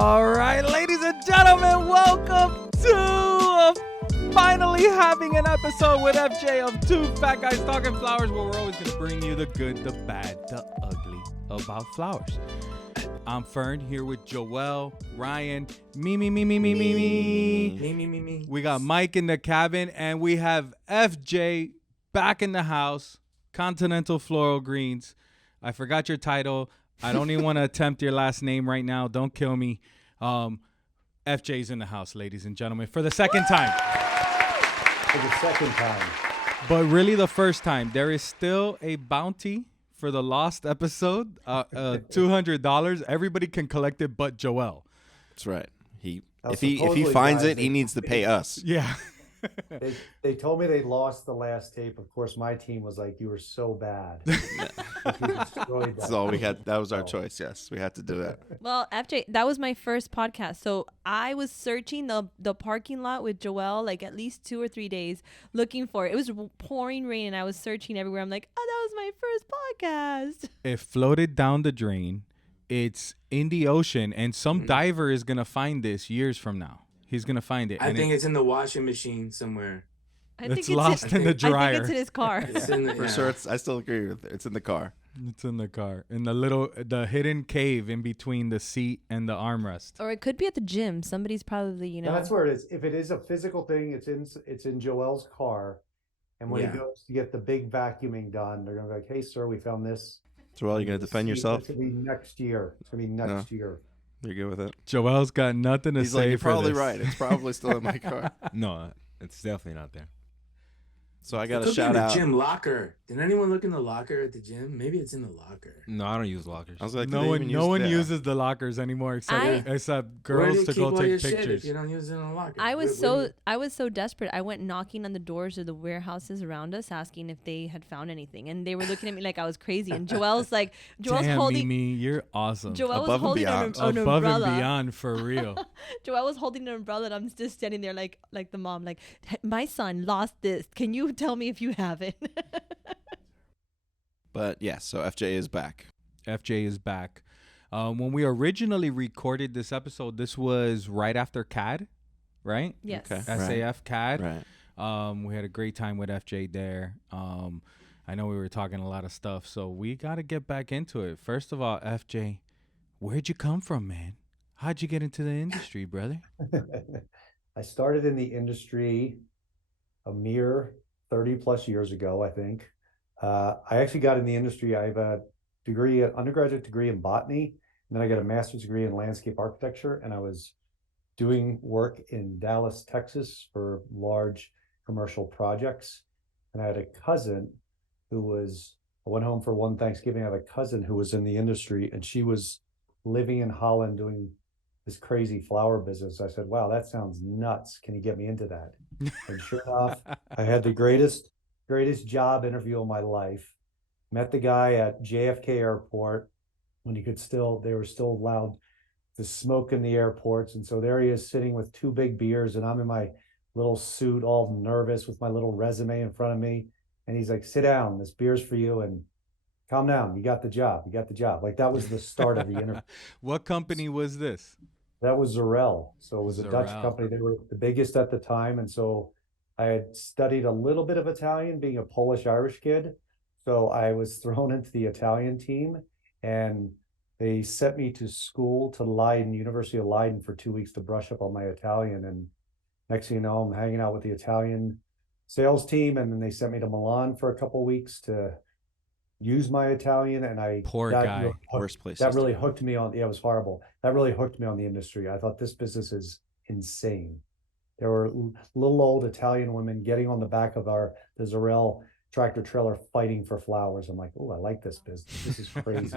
All right, ladies and gentlemen, welcome to finally having an episode with FJ of Two Fat Guys Talking Flowers, where we're always going to bring you the good, the bad, the ugly about flowers. I'm Fern here with Joel, Ryan, me. We got Mike in the cabin, and we have FJ back in the house, Continental Floral Greens. I forgot your title. I don't even want to attempt your last name right now. Don't kill me. FJ's in the house, ladies and gentlemen, for the second time. For the second time. But really the first time. There is still a bounty for the lost episode, $200. Everybody can collect it but Joel. That's right. If he finds it, he needs to pay us. Yeah. They told me they lost the last tape. Of course, my team was like, "You were so bad." That's all we had. That was our choice. Yes, we had to do that. Well, FJ, that was my first podcast. So I was searching the parking lot with Joel like at least 2 or 3 days looking for it. It was pouring rain and I was searching everywhere. I'm like, oh, that was my first podcast. It floated down the drain. It's in the ocean, and some diver is going to find this years from now. He's going to find it. I think it's in the washing machine somewhere. It's lost in the dryer. I think it's in his car. For sure. I still agree with it. It's in the car. It's in the car. In the hidden cave in between the seat and the armrest. Or it could be at the gym. Somebody's probably, That's where it is. If it is a physical thing, it's in Joel's car. And when he goes to get the big vacuuming done, they're going to be like, "Hey, sir, we found this." Joel, you going to defend yourself? It's going to be next year. Year. You're good with it? Joel's got nothing to say You're for probably this. right. It's probably still in my car. No, it's definitely not there. So I got to shout out. Gym locker. Did anyone look in the locker at the gym? Maybe it's in the locker. No, I don't use lockers. I was like, no one uses the lockers anymore except girls to go take pictures. If you don't use it in a locker. I was so desperate. I went knocking on the doors of the warehouses around us, asking if they had found anything, and they were looking at me like I was crazy. And Joel's holding. Mimi, you're awesome. Joel was holding an above umbrella. And beyond for real. Joel was holding an umbrella, and I'm just standing there like the mom, like, my son lost this. Can you tell me if you have it? But yeah, so FJ is back. FJ is back. When we originally recorded this episode, this was right after CAD, right? Yes. Okay. SAF CAD. Right. We had a great time with FJ there. I know we were talking a lot of stuff, so we got to get back into it. First of all, FJ, where'd you come from, man? How'd you get into the industry, brother? I started in the industry a mere 30 plus years ago, I think. I actually got in the industry. I have an undergraduate degree in botany, and then I got a master's degree in landscape architecture. And I was doing work in Dallas, Texas for large commercial projects. And I had a cousin I went home for one Thanksgiving. I have a cousin who was in the industry, and she was living in Holland doing this crazy flower business. I said, "Wow, that sounds nuts. Can you get me into that?" And sure enough, I had the greatest job interview of my life. Met the guy at JFK Airport when they were still allowed to smoke in the airports. And so there he is sitting with 2 big beers, and I'm in my little suit, all nervous with my little resume in front of me. And he's like, "Sit down, this beer's for you, and calm down. You got the job. Like, that was the start of the interview." What company was this? That was Zurel. So it was a Zurel. Dutch company. They were the biggest at the time. And so I had studied a little bit of Italian, being a Polish-Irish kid. So I was thrown into the Italian team, and they sent me to school to Leiden, University of Leiden, for 2 weeks to brush up on my Italian. And next thing you know, I'm hanging out with the Italian sales team. And then they sent me to Milan for a couple of weeks to use my Italian. And Worst place. That really hooked me on. Yeah, it was horrible. That really hooked me on the industry. I thought this business is insane. There were little old Italian women getting on the back of the Zurel tractor trailer fighting for flowers. I'm like, "Oh, I like this business. This is crazy."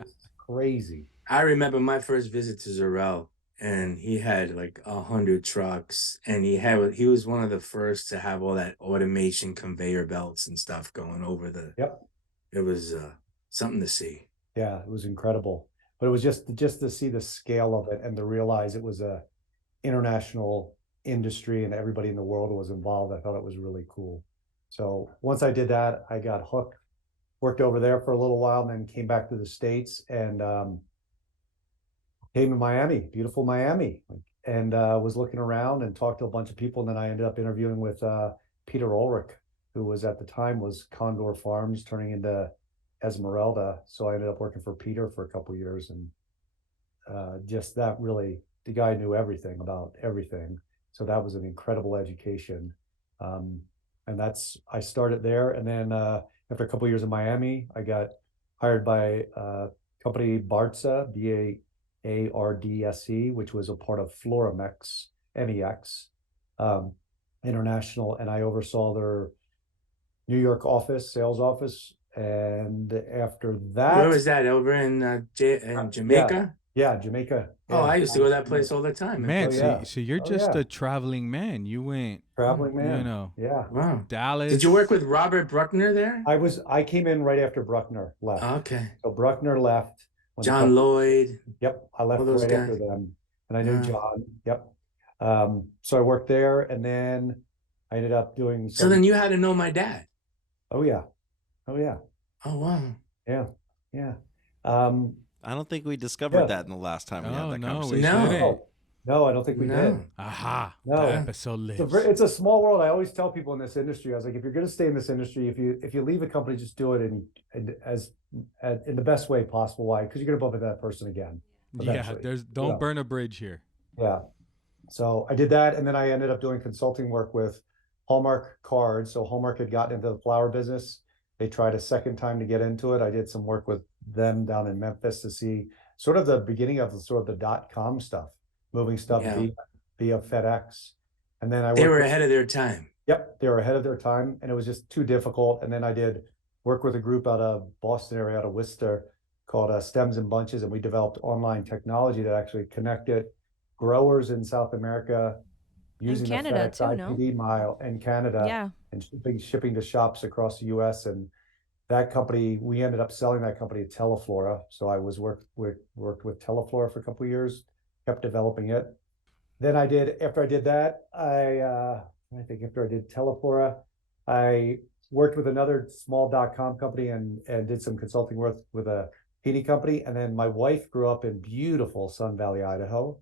This is crazy. I remember my first visit to Zurel, and he had like 100 trucks, and he was one of the first to have all that automation conveyor belts and stuff going over the. Yep. It was something to see. Yeah, it was incredible. But it was just to see the scale of it and to realize it was a international industry and everybody in the world was involved. I thought it was really cool. So once I did that, I got hooked, worked over there for a little while, and then came back to the States. And came to Miami, beautiful Miami, and was looking around and talked to a bunch of people. And then I ended up interviewing with Peter Ulrich, who was at the time was Condor Farms turning into Esmeralda. So I ended up working for Peter for a couple of years, and just that really, the guy knew everything about everything. So that was an incredible education. And I started there. And then after a couple of years in Miami, I got hired by company Bartsa, BAARDSE, which was a part of Floramex, MEX International. And I oversaw their New York office, sales office. And after that, Where was that? Over in Jamaica? Yeah, Jamaica. Oh, Yeah. I used to go to that place all the time. Man, Oh, yeah. so you're Oh, just yeah. a traveling man. You went, Traveling man. you know, Yeah. Wow. Dallas. Did you work with Robert Bruckner there? I came in right after Bruckner left. Okay. So Bruckner left. when the John company- Lloyd. Yep, I left all those right after guys. them, and I knew Yeah. John. Yep. So I worked there, and then I ended up doing. So then you had to know my dad. Oh yeah, oh yeah, Oh wow. yeah, yeah. I don't think we discovered Yeah. that in the last time we Oh, had that no, conversation. we No. didn't. No, I don't think we No. did. Aha. No. The episode It's a, lives. it's a small world. I always tell people in this industry, I was like, if you're going to stay in this industry, if you leave a company, just do it in the best way possible. Why? Because you're going to bump into that person again. Yeah, eventually. don't Yeah. burn a bridge here. Yeah. So I did that, and then I ended up doing consulting work with Hallmark Cards. So Hallmark had gotten into the flower business. They tried a second time to get into it. I did some work with them down in Memphis to see sort of the beginning of the .com stuff, moving stuff Yeah. via FedEx. And then They worked were with- ahead of their time. Yep, they were ahead of their time, and it was just too difficult. And then I did work with a group out of Boston area, out of Worcester, called Stems and Bunches, and we developed online technology that actually connected growers in South America using Canada the FedEx too, no? IPD mile in Canada Yeah. and shipping to shops across the U.S. And that company, we ended up selling that company to Teleflora. So I worked with Teleflora for a couple of years, kept developing it. Then after I did that, I think after I did Teleflora, I worked with another small .com company and did some consulting work with a PD company. And then my wife grew up in beautiful Sun Valley, Idaho.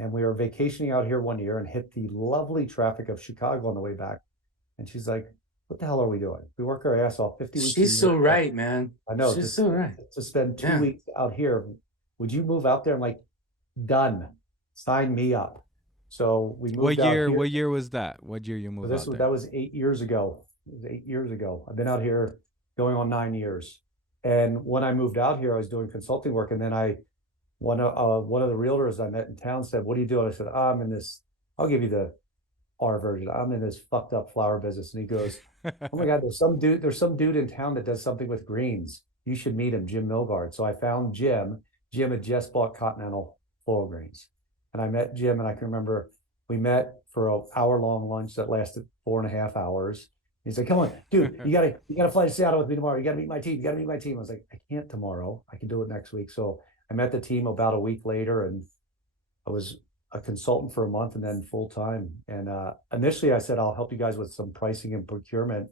And we were vacationing out here one year and hit the lovely traffic of Chicago on the way back. And she's like, what the hell are we doing? We work our ass off 50 weeks. She's so right, man. I know. She's so right. To spend 2 Yeah. weeks out here, would you move out there? I'm like, done. Sign me up. So we moved What out year? here. What year was that? What year you moved out there? That was 8 years ago. It was 8 years ago. I've been out here going on 9 years. And when I moved out here, I was doing consulting work. And then one of the realtors I met in town said, what do you do? And I said, I'm in this, I'll give you the R version. I'm in this fucked up flower business. And he goes, oh my God, there's some dude in town that does something with greens. You should meet him, Jim Milgard. So I found Jim. Jim had just bought Continental Floral Greens. And I met Jim, and I can remember we met for an hour-long lunch that lasted 4.5 hours. He's like, come on, dude, you gotta fly to Seattle with me tomorrow. You gotta meet my team. I was like, I can't tomorrow. I can do it next week. So I met the team about a week later, and I was a consultant for a month and then full-time. And initially I said, I'll help you guys with some pricing and procurement.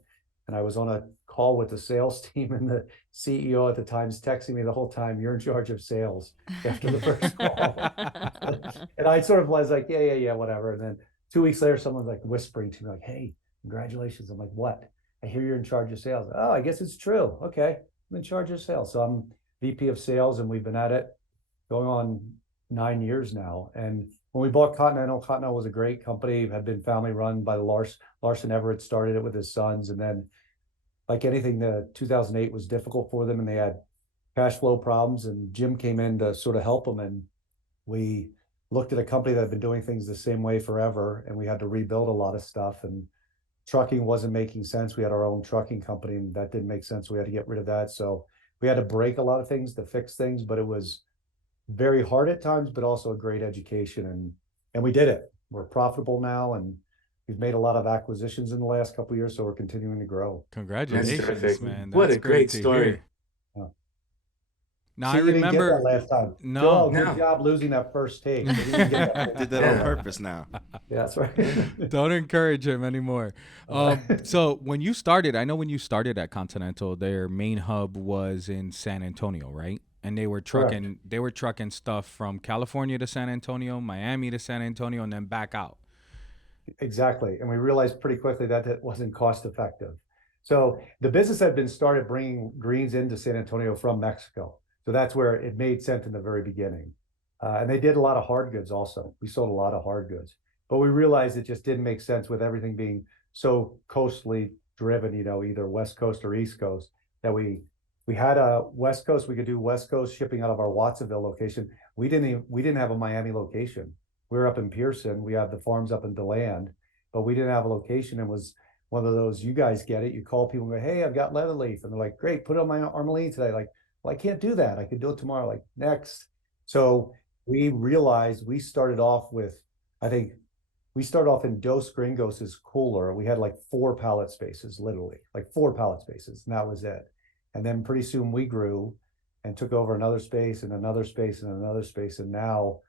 And I was on a call with the sales team, and the CEO at the time is texting me the whole time, you're in charge of sales, after the first call. And I sort of was like, yeah, whatever. And then 2 weeks later, someone's like whispering to me like, hey, congratulations. I'm like, what? I hear you're in charge of sales. Oh, I guess it's true. Okay, I'm in charge of sales. So I'm VP of sales, and we've been at it going on 9 years now. And when we bought Continental was a great company, had been family run by the Larson Everett started it with his sons. And then like anything, the 2008 was difficult for them, and they had cash flow problems, and Jim came in to sort of help them. And we looked at a company that had been doing things the same way forever, and we had to rebuild a lot of stuff, and trucking wasn't making sense. We had our own trucking company, and that didn't make sense. We had to get rid of that. So we had to break a lot of things to fix things, but it was very hard at times, but also a great education. And we did it. We're profitable now, and we've made a lot of acquisitions in the last couple of years, so we're continuing to grow. Congratulations, terrific. man. What That's a great to story. hear. Yeah. Now See, I you didn't get remember. that last time. No. Joel, No. good job losing that first take. You didn't get that. Did that on purpose now. Yeah, that's right. Don't encourage him anymore. So when you started, I know when you started at Continental, their main hub was in San Antonio, right? and they were trucking stuff from California to San Antonio, Miami to San Antonio, and then back out. Exactly. And we realized pretty quickly that it wasn't cost effective. So the business had been started bringing greens into San Antonio from Mexico. So that's where it made sense in the very beginning. And they did a lot of hard goods also. We sold a lot of hard goods, but we realized it just didn't make sense with everything being so coastally driven, either West Coast or East Coast, that we had a West Coast, we could do West Coast shipping out of our Watsonville location. We didn't have a Miami location. We were up in Pearson. We have the farms up in DeLand, but we didn't have a location. It was one of those, you guys get it. You call people and go, hey, I've got leather leaf. And they're like, great, put it on my Armalene today. Like, well, I can't do that. I could do it tomorrow. Like, next. So we realized we started off with, in Dos Gringos' cooler. We had like 4 pallet spaces, literally, like 4 pallet spaces. And that was it. And then pretty soon we grew and took over another space and another space and another space. And now,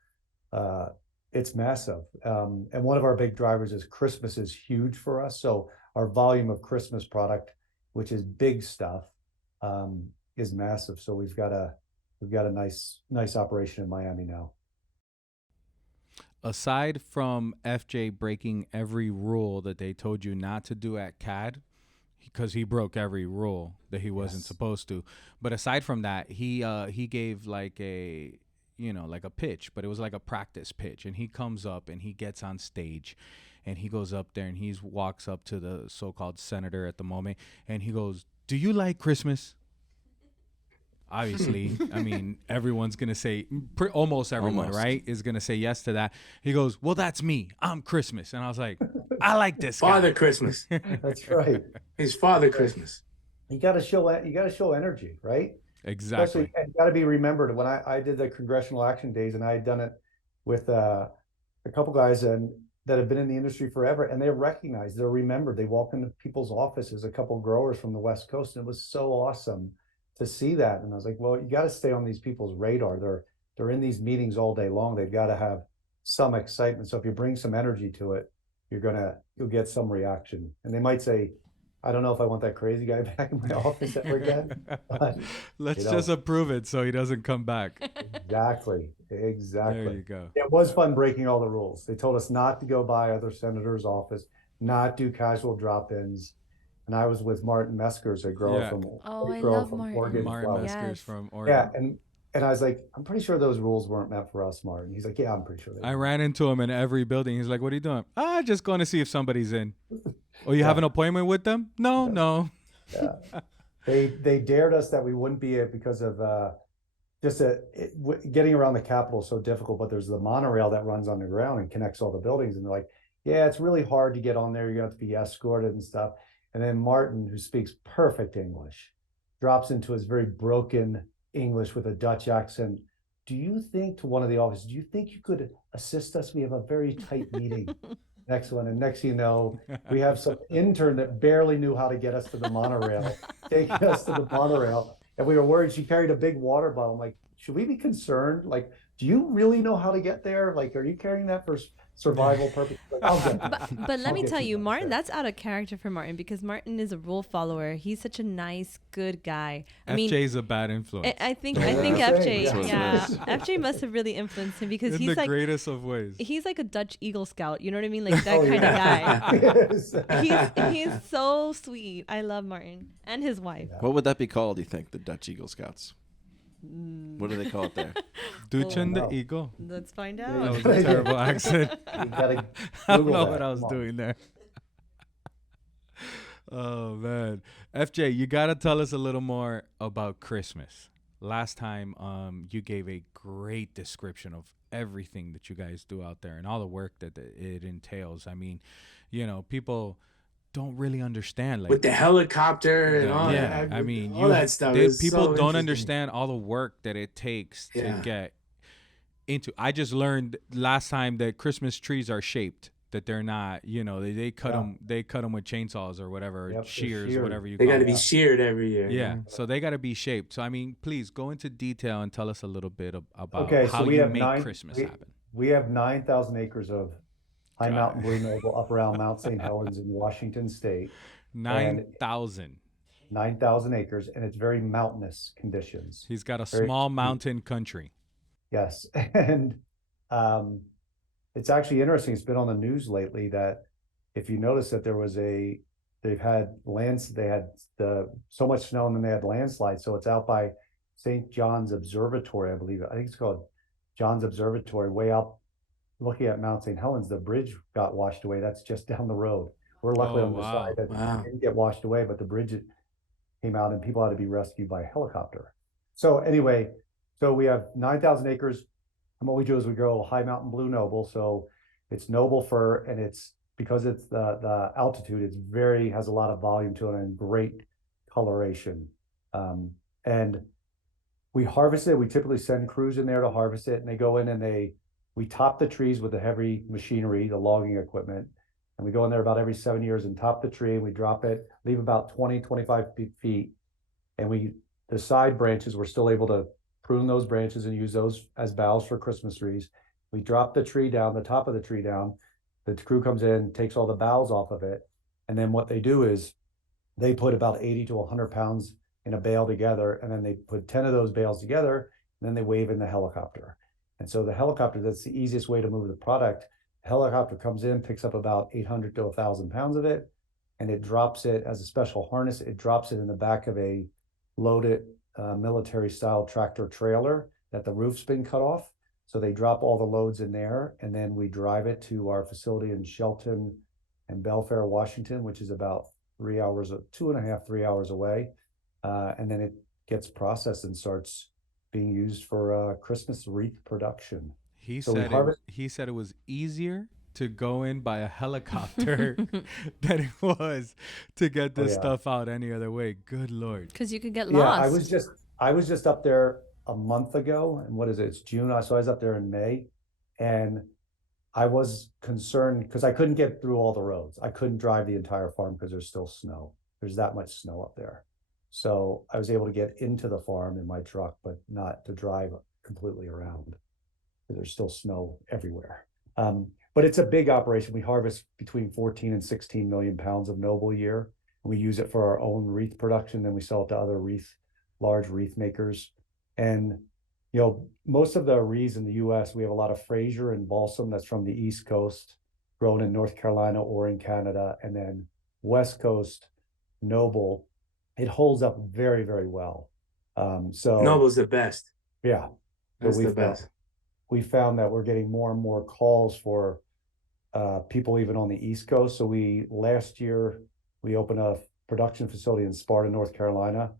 it's massive. And one of our big drivers is Christmas is huge for us. So our volume of Christmas product, which is big stuff, is massive. So we've got a nice operation in Miami now. Aside from FJ breaking every rule that they told you not to do at CAD, because he broke every rule that he wasn't supposed to. But aside from that, he gave like a pitch, but it was like a practice pitch. And he comes up and he gets on stage and he goes up there and he walks up to the so-called senator at the moment. And he goes, do you like Christmas? Obviously, I mean, everyone's going to say, almost everyone, right, is going to say yes to that. He goes, well, that's me. I'm Christmas. And I was like, I like this guy. Father Christmas. That's right. He's Father Christmas. You got to show energy, right? Exactly. Especially, and got to be remembered. When I did the Congressional Action Days, and I had done it with a couple guys that have been in the industry forever, and they're recognized, they're remembered. They walk into people's offices, a couple growers from the West Coast, and it was so awesome to see that. And I was like, well, you got to stay on these people's radar. They're in these meetings all day long. They've got to have some excitement. So if you bring some energy to it, you'll get some reaction. And they might say, I don't know if I want that crazy guy back in my office ever again. But, Let's just approve it so he doesn't come back. Exactly. There you go. It was fun breaking all the rules. They told us not to go by other senators' office, not do casual drop-ins. And I was with Martin Meskers, a grower from Oregon. Martin Meskers from Oregon. Yeah, and I was like, I'm pretty sure those rules weren't meant for us, Martin. He's like, yeah, I'm pretty sure they were. I ran into him in every building. He's like, what are you doing? Just going to see if somebody's in. Oh, you have an appointment with them? No. Yeah. They dared us that we wouldn't be it because of getting around the Capitol is so difficult, but there's the monorail that runs on the ground and connects all the buildings. And they're like, yeah, it's really hard to get on there. You're going to have to be escorted and stuff. And then Martin, who speaks perfect English, drops into his very broken English with a Dutch accent. Do you think, to one of the officers, do you think you could assist us? We have a very tight meeting. Next one. And next thing you know, we have some intern that barely knew how to get us to the monorail, taking us to the monorail. And we were worried. She carried a big water bottle. I'm like, should we be concerned? Like, do you really know how to get there? Like, are you carrying that for survival purposes? Like, but let me tell you, Martin, that's out of character for Martin, because Martin is a rule follower. He's such a nice, good guy. FJ's a bad influence. I think FJ, FJ must have really influenced him, because he's like greatest of ways. He's like a Dutch Eagle Scout. You know what I mean? Like that kind of guy. He's so sweet. I love Martin and his wife. What would that be called, do you think, the Dutch Eagle Scouts? What do they call it there? Duchen the Eagle. Let's find That out. was a terrible accent. You gotta I don't know that. what I was doing there. Oh, man. FJ, you got to tell us a little more about Christmas. Last time, you gave a great description of everything that you guys do out there and all the work that it entails. I mean, people don't really understand, like, with the helicopter and all that. that. I mean, all that stuff. People don't understand all the work that it takes to get into. I just learned last time that Christmas trees are shaped, that they're not, they cut them. They cut them with chainsaws or whatever, or shears, whatever you. They got to be sheared every year. Yeah, so they got to be shaped. So I mean, please go into detail and tell us a little bit about how so you make Christmas happen. We have 9,000 acres of high mountain blue maple up around Mount St. Helens in Washington State. 9,000. 9,000 acres, and it's very mountainous conditions. He's got a Very small steep. mountain country. Yes. And it's actually interesting. It's been on the news lately that if you notice that they had so much snow and then they had landslides. So it's out by St. John's Observatory, I believe. I think it's called John's Observatory, way out looking at Mount St. Helens. The bridge got washed away. That's just down the road. We're luckily on the side that didn't get washed away, but the bridge came out and people had to be rescued by helicopter. So anyway, so we have 9,000 acres. And what we do is we grow high mountain blue noble. So it's noble fir, and it's because it's the altitude, has a lot of volume to it and great coloration. And we harvest it. We typically send crews in there to harvest it, and they go in and we top the trees with the heavy machinery, the logging equipment. And we go in there about every 7 years and top the tree, and we drop it, leave about 20, 25 feet. And the side branches, we're still able to prune those branches and use those as boughs for Christmas trees. We drop the tree down, the top of the tree down. The crew comes in, takes all the boughs off of it. And then what they do is they put about 80 to 100 pounds in a bale together. And then they put 10 of those bales together, and then they wave in the helicopter. And so the helicopter, that's the easiest way to move the product. The helicopter comes in, picks up about 800 to 1,000 pounds of it, and it drops it as a special harness. It drops it in the back of a loaded military style tractor trailer that the roof's been cut off. So they drop all the loads in there, and then we drive it to our facility in Shelton and Belfair, Washington, which is about 2.5, 3 hours away. And then it gets processed and starts being used for Christmas wreath production. He said it was easier to go in by a helicopter than it was to get this stuff out any other way. Good Lord. Because you could get lost. I was just up there a month ago, and what is it? It's June. So I was up there in May, and I was concerned because I couldn't get through all the roads. I couldn't drive the entire farm because there's still snow. There's that much snow up there. So I was able to get into the farm in my truck, but not to drive completely around. There's still snow everywhere. But it's a big operation. We harvest between 14 and 16 million pounds of noble a year. We use it for our own wreath production. Then we sell it to other large wreath makers. And, most of the wreaths in the US, we have a lot of Fraser and balsam that's from the East Coast, grown in North Carolina or in Canada. And then West Coast noble, it holds up very, very well. So Noble's the best. Yeah. That's the best. We found that we're getting more and more calls for people even on the East Coast. So last year we opened a production facility in Sparta, North Carolina,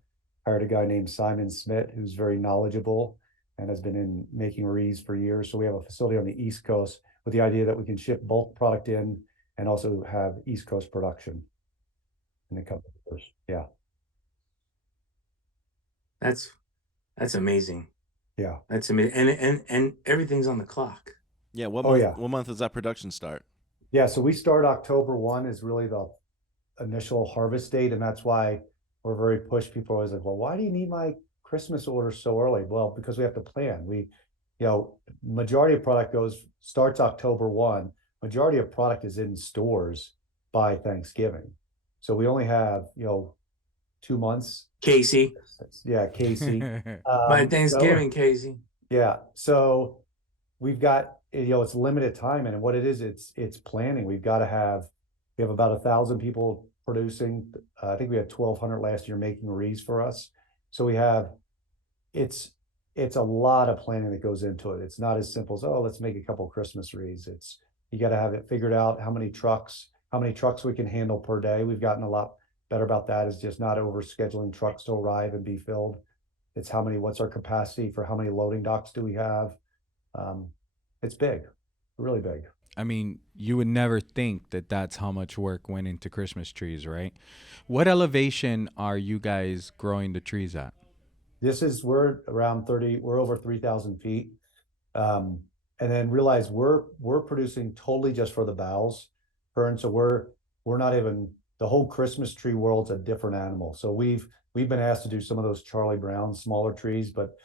hired a guy named Simon Smith, who's very knowledgeable and has been in making wreaths for years. So we have a facility on the East Coast with the idea that we can ship bulk product in and also have East Coast production in a couple of years. Yeah. That's amazing. Yeah. That's amazing. And everything's on the clock. Yeah. What month does that production start? Yeah. So we start October 1 is really the initial harvest date. And that's why we're very pushed. People are always like, well, why do you need my Christmas order so early? Well, because we have to plan. Majority of product starts October 1. Majority of product is in stores by Thanksgiving. So we only have, 2 months. Casey. Yeah, Casey. By Thanksgiving, Casey. Yeah. So we've got, it's limited time. And what it is, it's planning. We have about 1,000 people producing. I think we had 1,200 last year making wreaths for us. So it's a lot of planning that goes into it. It's not as simple as, let's make a couple Christmas wreaths. You got to have it figured out how many trucks we can handle per day. We've gotten a lot better about that, is just not over scheduling trucks to arrive and be filled. It's what's our capacity for how many loading docks do we have? It's big, really big. I mean, you would never think that that's how much work went into Christmas trees, right? What elevation are you guys growing the trees at? We're around 30, we're over 3,000 feet. And then realize we're producing totally just for the boughs, Fern. So we're not even, the whole Christmas tree world's a different animal. So we've been asked to do some of those Charlie Brown smaller trees, but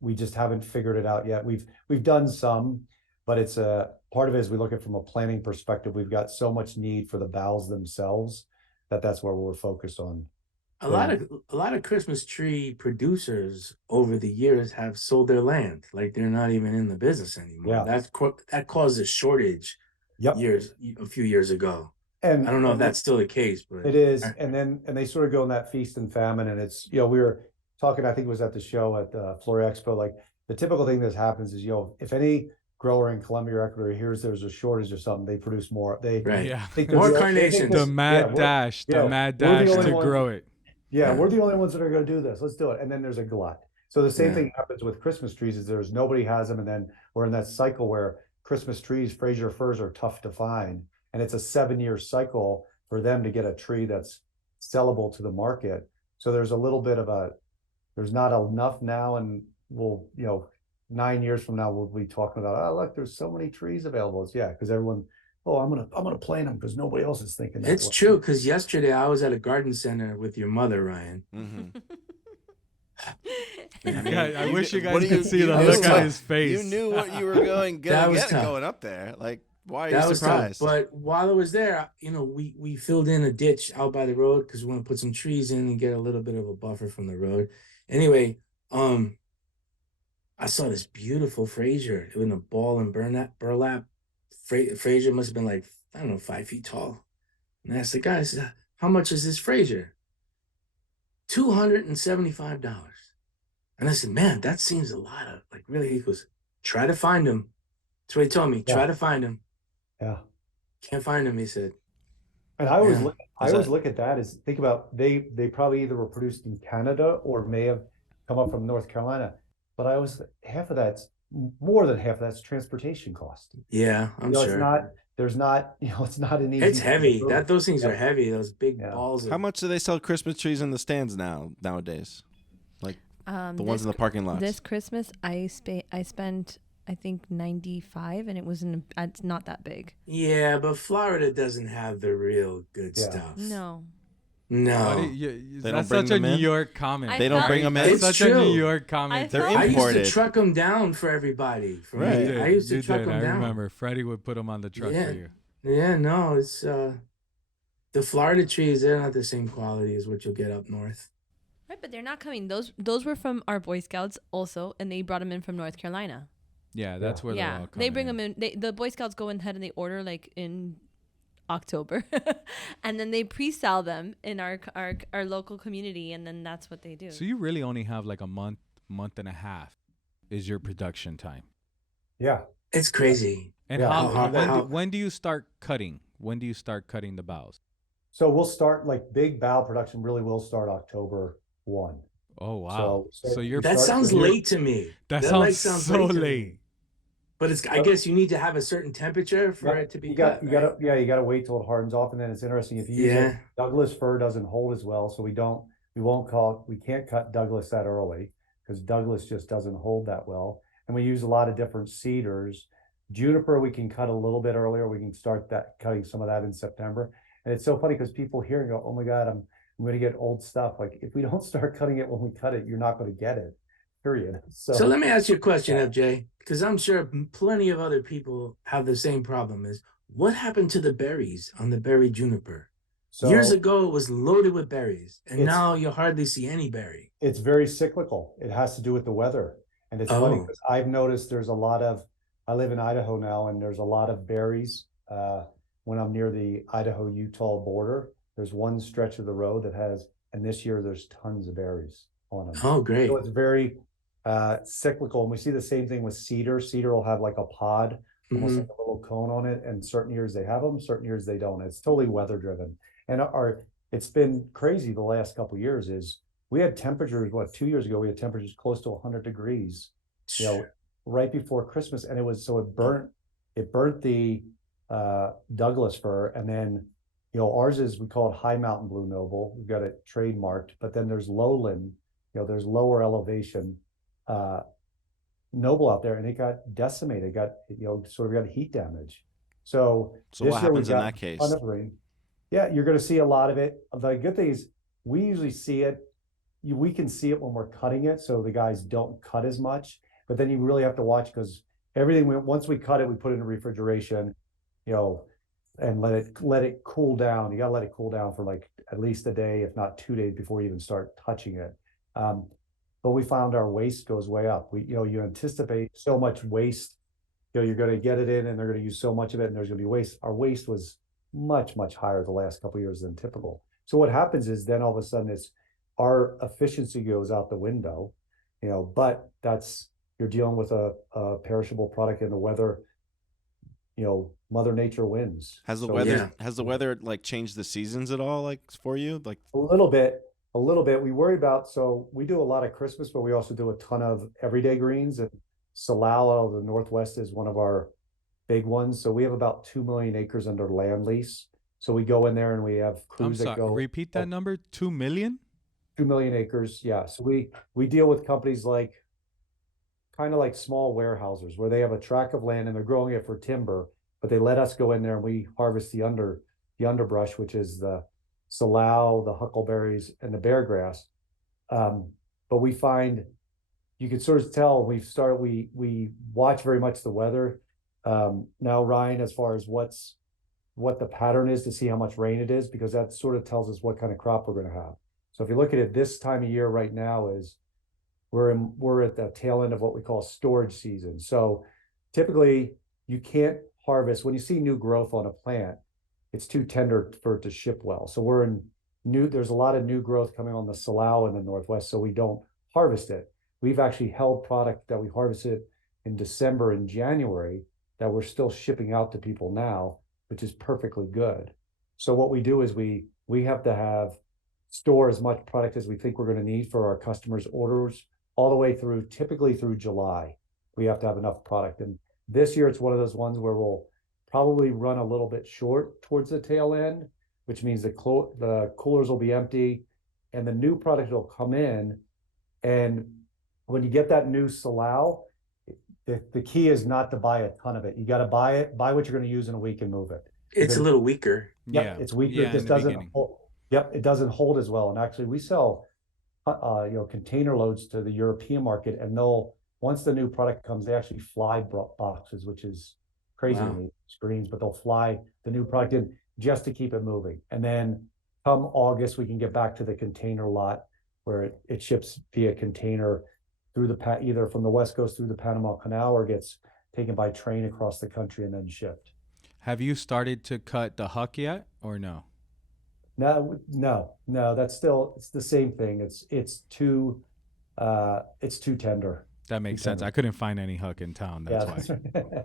we just haven't figured it out yet. We've done some, but it's part of it is we look at it from a planning perspective. We've got so much need for the boughs themselves that's where we're focused on. a lot of Christmas tree producers over the years have sold their land, like they're not even in the business anymore. Yeah. That caused a shortage Yep. a few years ago. And I don't know if that's still the case, but it is. And they sort of go in that feast and famine, and it's, we were talking, I think it was at the show at FloriExpo, like the typical thing that happens is, if any grower in Columbia or Ecuador hears there's a shortage or something, they produce more. Yeah. More carnations. The mad dash to grow it. Yeah, we're the only ones that are going to do this. Let's do it. And then there's a glut. So the same thing happens with Christmas trees, is there's nobody has them, and then we're in that cycle where Christmas trees, Fraser firs, are tough to find, and it's a 7-year cycle for them to get a tree that's sellable to the market. So there's a little bit of there's not enough now, and we'll, 9 years from now we'll be talking about, oh look, there's so many trees available. It's because everyone, I'm gonna plant them because nobody else is thinking that. It's true, because yesterday I was at a garden center with your mother, Ryan. Mm-hmm. I wish you guys could see the look on his face. You knew what you were going up there. Like, why are you surprised? But while I was there, we filled in a ditch out by the road because we want to put some trees in and get a little bit of a buffer from the road. Anyway, I saw this beautiful Fraser in a ball and burlap. Fraser must have been like, I don't know, 5 feet tall. And I asked the guy, I said, how much is this Fraser? $275. And I said, man, that seems a lot of, like, really. He goes, try to find him. That's what he told me. Try to find him. Yeah. Can't find him, he said. And I always look at that as, think about, they probably either were produced in Canada or may have come up from North Carolina. But more than half of that's transportation cost. Yeah, I'm sure. It's not an easy. It's heavy. Those things are heavy. Those big balls. How much do they sell Christmas trees in the stands nowadays? Like the ones in the parking lots. This Christmas, I spent, I think, $95, and it's not that big. Yeah, but Florida doesn't have the real good stuff. No. That's such a New York comment. They don't bring them in. It's such a New York comment. They're imported. I used to truck them down for everybody. Right. I used to truck them down. I remember Freddie would put them on the truck for you. Yeah, no, it's the Florida trees. They're not the same quality as what you'll get up north. Right, but they're not coming. Those were from our Boy Scouts also, and they brought them in from North Carolina. Yeah, that's where they're all coming. They bring them in. The Boy Scouts go ahead and they order like in October, and then they pre-sell them in our local community, and then that's what they do. So you really only have like a month and a half is your production time. Yeah, it's crazy. And when do you start cutting? When do you start cutting the boughs? So we'll start, like, big bough production really will start October 1. Oh wow! So that sounds late to me. That sounds so late. But I guess you need to have a certain temperature for it to be cut. You gotta wait till it hardens off, and then it's interesting if you use it. Douglas fir doesn't hold as well, so we can't cut Douglas that early because Douglas just doesn't hold that well. And we use a lot of different cedars. Juniper we can cut a little bit earlier. We can start cutting some of that in September. And it's so funny because people hear and go, "Oh my God, I'm going to get old stuff." Like, if we don't start cutting it when we cut it, you're not going to get it. Period. So let me ask you a question, FJ, because I'm sure plenty of other people have the same problem. Is what happened to the berries on the berry juniper? So, years ago, it was loaded with berries, and now you hardly see any berry. It's very cyclical. It has to do with the weather. And it's funny because I've noticed there's a lot of, I live in Idaho now, and there's a lot of berries when I'm near the Idaho-Utah border. There's one stretch of the road that has, and this year there's tons of berries on them. Oh, great. So it's very cyclical. And we see the same thing with cedar. Cedar will have like a pod, almost like a little cone on it. And certain years they have them, certain years they don't. It's totally weather driven. And it's been crazy the last couple of years. Is we had temperatures, 2 years ago, we had temperatures close to 100 degrees, right before Christmas. And it burnt the Douglas fir. And then, ours is, we call it High Mountain Blue Noble. We've got it trademarked, but then there's lowland, there's lower elevation Noble out there, and it got decimated. It got, sort of got heat damage. So what happens in that case? Yeah, you're going to see a lot of it. The good thing is we usually see it. We can see it when we're cutting it, so the guys don't cut as much. But then you really have to watch because everything. Once we cut it, we put it in refrigeration. and let it cool down. You got to let it cool down for like at least a day, if not 2 days, before you even start touching it. But we found our waste goes way up. You anticipate so much waste. You're going to get it in and they're going to use so much of it and there's going to be waste. Our waste was much, much higher the last couple of years than typical. So what happens is then all of a sudden our efficiency goes out the window, but you're dealing with a perishable product, and the weather, Mother Nature wins. Has the weather like changed the seasons at all, like for you? Like a little bit. We worry about, so we do a lot of Christmas, but we also do a ton of everyday greens, and Salal out of the Northwest is one of our big ones. So we have about 2 million acres under land lease. So we go in there and we have crews that go. Repeat that number, 2 million? 2 million acres, yeah. So we deal with companies kind of like small warehouses where they have a tract of land and they're growing it for timber, but they let us go in there and we harvest the underbrush, which is the salal, the huckleberries, and the beargrass. But we find you can sort of tell we watch very much the weather. Now, Ryan, as far as what the pattern is to see how much rain it is, because that sort of tells us what kind of crop we're going to have. So if you look at it this time of year right now is we're at the tail end of what we call storage season. So typically you can't harvest when you see new growth on a plant, it's too tender for it to ship well. So there's a lot of new growth coming on the Salal in the Northwest, so we don't harvest it. We've actually held product that we harvested in December and January that we're still shipping out to people now, which is perfectly good. So what we do is we have to store as much product as we think we're going to need for our customers' orders all the way through, typically through July. We have to have enough product. And this year it's one of those ones where we'll probably run a little bit short towards the tail end, which means the coolers will be empty and the new product will come in. And when you get that new Salal, the key is not to buy a ton of it. You got to buy what you're going to use in a week and move it. It's a little weaker. Yep, yeah, it's weaker. It just doesn't hold. Yep, it doesn't hold as well. And actually, we sell container loads to the European market, and once the new product comes, they actually fly boxes, which is crazy to me, screens, but they'll fly the new product in just to keep it moving. And then come August, we can get back to the container lot where it ships via container through either from the West Coast through the Panama Canal or gets taken by train across the country and then shipped. Have you started to cut the huck yet or no? No, that's still, it's the same thing. It's too tender. That makes sense. I couldn't find any huck in town. That's why. Right.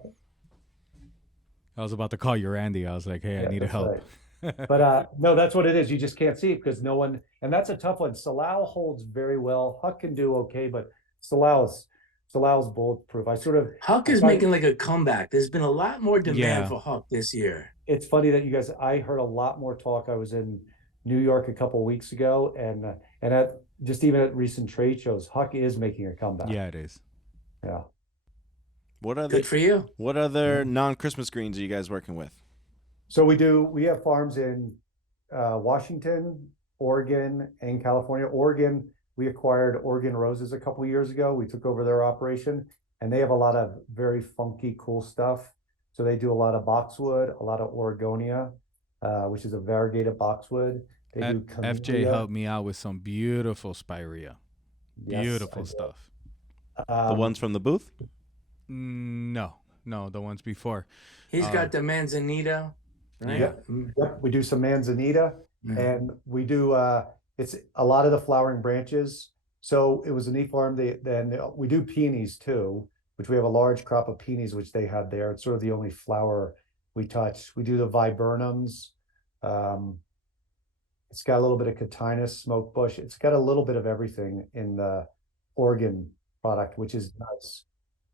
I was about to call you Randy. I was like, hey, I need help. Right. But no, that's what it is. You just can't see it because no one, and that's a tough one. Salal holds very well. Huck can do okay, but Salal's bulletproof. Huck is making like a comeback. There's been a lot more demand for Huck this year. It's funny that I heard a lot more talk. I was in New York a couple of weeks ago, and even at recent trade shows, Huck is making a comeback. Yeah, it is. Yeah. Good for you. What other non-Christmas greens are you guys working with? So we have farms in Washington, Oregon, and California. Oregon, we acquired Oregon Roses a couple of years ago. We took over their operation, and they have a lot of very funky, cool stuff. So they do a lot of boxwood, a lot of Oregonia, which is a variegated boxwood. They do FJ helped me out with some beautiful spirea. Yes, beautiful stuff. The ones from the booth? No, the ones before. He's got the manzanita, right? Yep, we do some manzanita, and we do it's a lot of the flowering branches. So it was a neat farm. Then we do peonies too, which we have a large crop of peonies, which they had there. It's sort of the only flower we touch. We do the viburnums. It's got a little bit of cotinus, smoke bush. It's got a little bit of everything in the Oregon product, which is nice,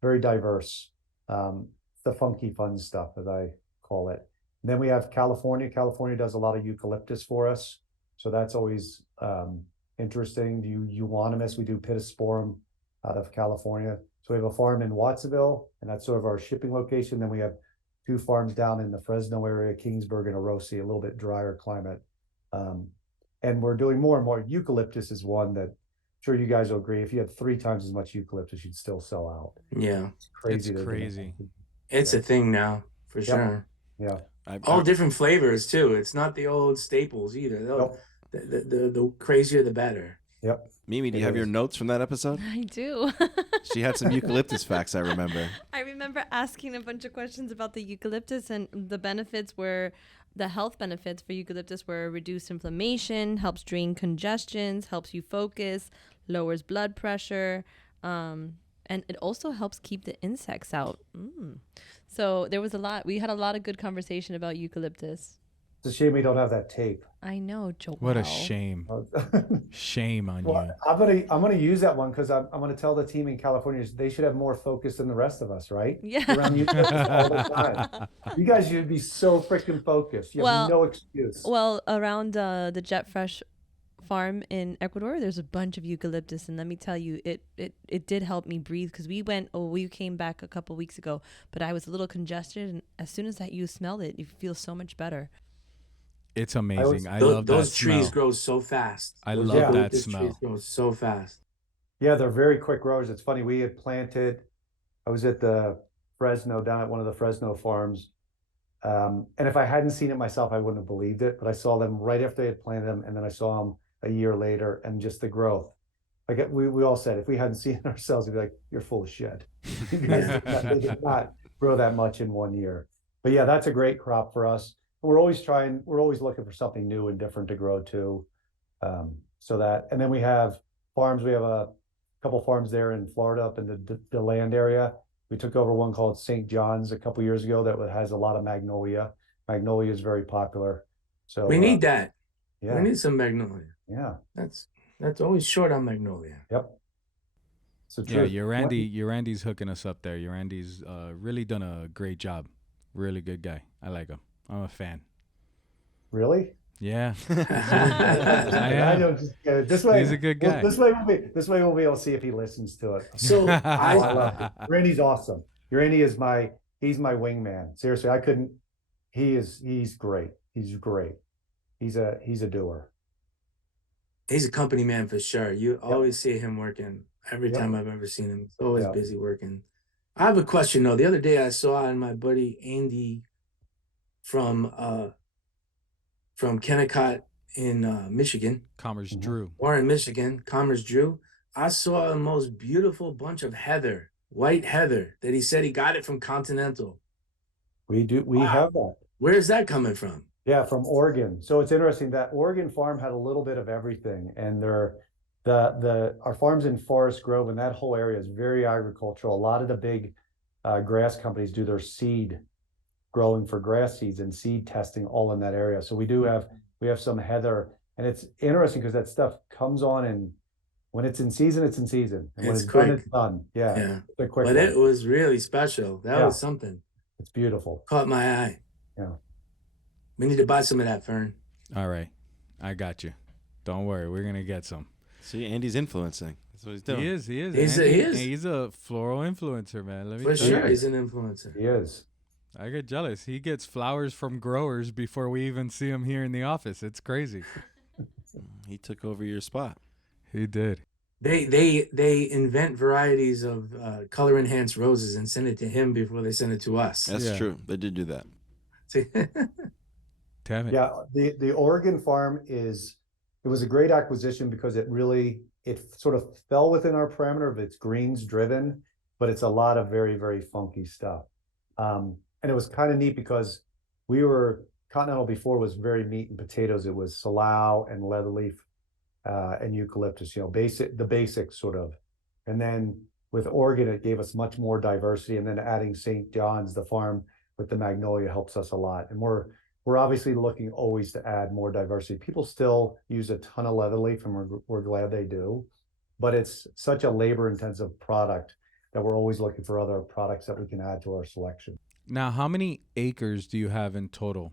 very diverse. The funky fun stuff, as I call it. And then we have California. California does a lot of eucalyptus for us. So that's always interesting. Euonymus, we do pittosporum out of California. So we have a farm in Watsonville, and that's sort of our shipping location. Then we have 2 farms down in the Fresno area, Kingsburg and Orosi, a little bit drier climate. And we're doing more and more. Eucalyptus is one that I'm sure you guys will agree. If you had 3 times as much eucalyptus, you'd still sll out. Yeah. It's crazy. It's crazy. It's a thing now, for sure. Yeah. All different flavors too. It's not the old staples either. Nope. The crazier the better. Yep. Mimi, do you have your notes from that episode? I do. She had some eucalyptus facts, I remember. I remember asking a bunch of questions about the eucalyptus, and the benefits were, the health benefits for eucalyptus were reduce inflammation, helps drain congestions, helps you focus, lowers blood pressure, and it also helps keep the insects out. So there was we had a lot of good conversation about eucalyptus. It's a shame we don't have that tape. I know, Joel. What a shame. Shame on you. I'm gonna use that one because I'm gonna tell the team in California they should have more focus than the rest of us, right? Yeah. Around eucalyptus all the time. You guys should be so freaking focused. You have no excuse. Well, around the Jet Fresh farm in Ecuador, there's a bunch of eucalyptus, and let me tell you, it did help me breathe, because we came back a couple weeks ago, but I was a little congested, and as soon as that you smelled it, you feel so much better. It's amazing. I love that those trees smell. grow so fast. I love that smell. Trees grow so fast. Yeah, they're very quick growers. It's funny, we had planted, I was at the Fresno, down at one of the Fresno farms. And if I hadn't seen it myself, I wouldn't have believed it. But I saw them right after they had planted them, and then I saw them a year later, and just the growth. Like we all said, if we hadn't seen it ourselves, we'd be like, "You're full of shit." Because they did not grow that much in 1 year. But yeah, that's a great crop for us. We're always looking for something new and different to grow too. And then we have farms. We have a couple farms there in Florida, up in the DeLand area. We took over one called St. John's a couple years ago that has a lot of magnolia. Magnolia is very popular. So we need that. Yeah. We need some magnolia. Yeah. That's always short on magnolia. Yep. So yeah, Urandi's hooking us up there. Urandi's really done a great job. Really good guy. I like him. I'm a fan. Really? Yeah. I don't just get it. This way, he's a good guy. This way we'll be able to see if he listens to it. So I love it. Randy's awesome. Randy is he's my wingman. Seriously, he's great. He's great. He's a doer. He's a company man for sure. You always see him working. Every time I've ever seen him, he's always busy working. I have a question though. The other day I saw on my buddy Andy from Kennecott in Michigan. Commerce Drew. Warren, Michigan. Commerce Drew. I saw the most beautiful bunch of heather, white heather, that he said he got it from Continental. We have that. Where is that coming from? Yeah, from Oregon. So it's interesting that Oregon farm had a little bit of everything, and our farms in Forest Grove and that whole area is very agricultural. A lot of the big grass companies do their seed growing for grass seeds and seed testing all in that area. So we have some heather, and it's interesting because that stuff comes on, and when it's in season, it's in season. And when it's done, it's done. Yeah. But it was really special. That was something. It's beautiful. Caught my eye. Yeah. We need to buy some of that, Fern. All right. I got you. Don't worry. We're going to get some. See, Andy's influencing. That's what he's doing. He is. He's a floral influencer, man. Let me For tell sure, you. he's an influencer. He is. I get jealous. He gets flowers from growers before we even see him here in the office. It's crazy. He took over your spot. He did. They invent varieties of color enhanced roses and send it to him before they send it to us. That's true. They did do that. Damn it. Yeah, the Oregon farm it was a great acquisition because it sort of fell within our parameter of it's greens driven, but it's a lot of very, very funky stuff. And it was kind of neat because Continental before was very meat and potatoes. It was salal and leatherleaf and eucalyptus, the basics sort of. And then with Oregon, it gave us much more diversity. And then adding St. John's, the farm with the magnolia, helps us a lot. And we're obviously looking always to add more diversity. People still use a ton of leatherleaf, and we're glad they do. But it's such a labor-intensive product that we're always looking for other products that we can add to our selection. Now, how many acres do you have in total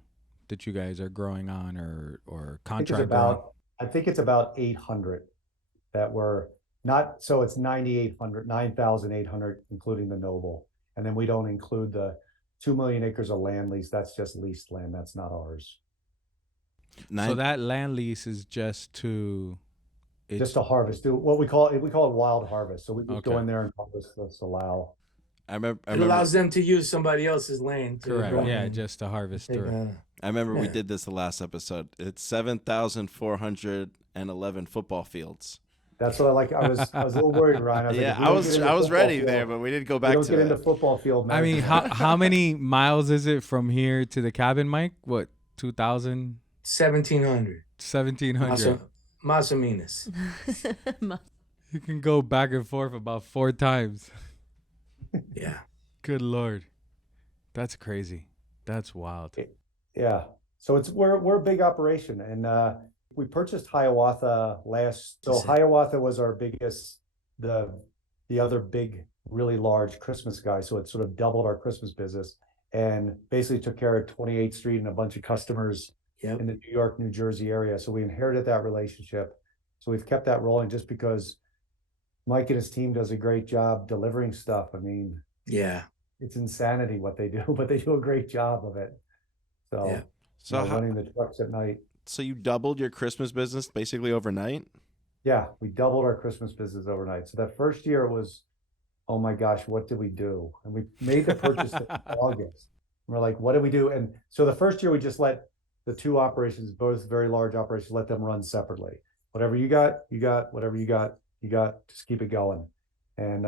that you guys are growing on or contract growing? I think it's about 800 that we're not. So it's 9,800, including the Noble. And then we don't include the 2 million acres of land lease. That's just leased land. That's not ours. So that land lease is just to harvest. Do what we call it wild harvest. So we go in there and harvest the salal. I remember. It allows them to use somebody else's land. Correct. Yeah, just to harvest through. I remember we did this the last episode. It's 7,411 football fields. That's what I like. I was a little worried, Ryan. I was ready there, but we didn't go back to it. We don't get into football field. I mean, how many miles is it from here to the cabin, Mike? What, 2,000? 1,700. 1,700. Más o menos. You can go back and forth about 4 times. Yeah. Good Lord. That's crazy. That's wild. Yeah. So we're a big operation, and we purchased Hiawatha last. So Hiawatha was our biggest, the other big, really large Christmas guy. So it sort of doubled our Christmas business, and basically took care of 28th Street and a bunch of customers in the New York, New Jersey area. So we inherited that relationship. So we've kept that rolling just because Mike and his team does a great job delivering stuff. I mean, it's insanity what they do, but they do a great job of it. So, running the trucks at night. So you doubled your Christmas business basically overnight? Yeah, we doubled our Christmas business overnight. So that first year was, oh my gosh, what did we do? And we made the purchase in August. And we're like, what did we do? And so the first year we just let the two operations, both very large operations, let them run separately. Whatever you got, you got. Whatever you got, just keep it going. And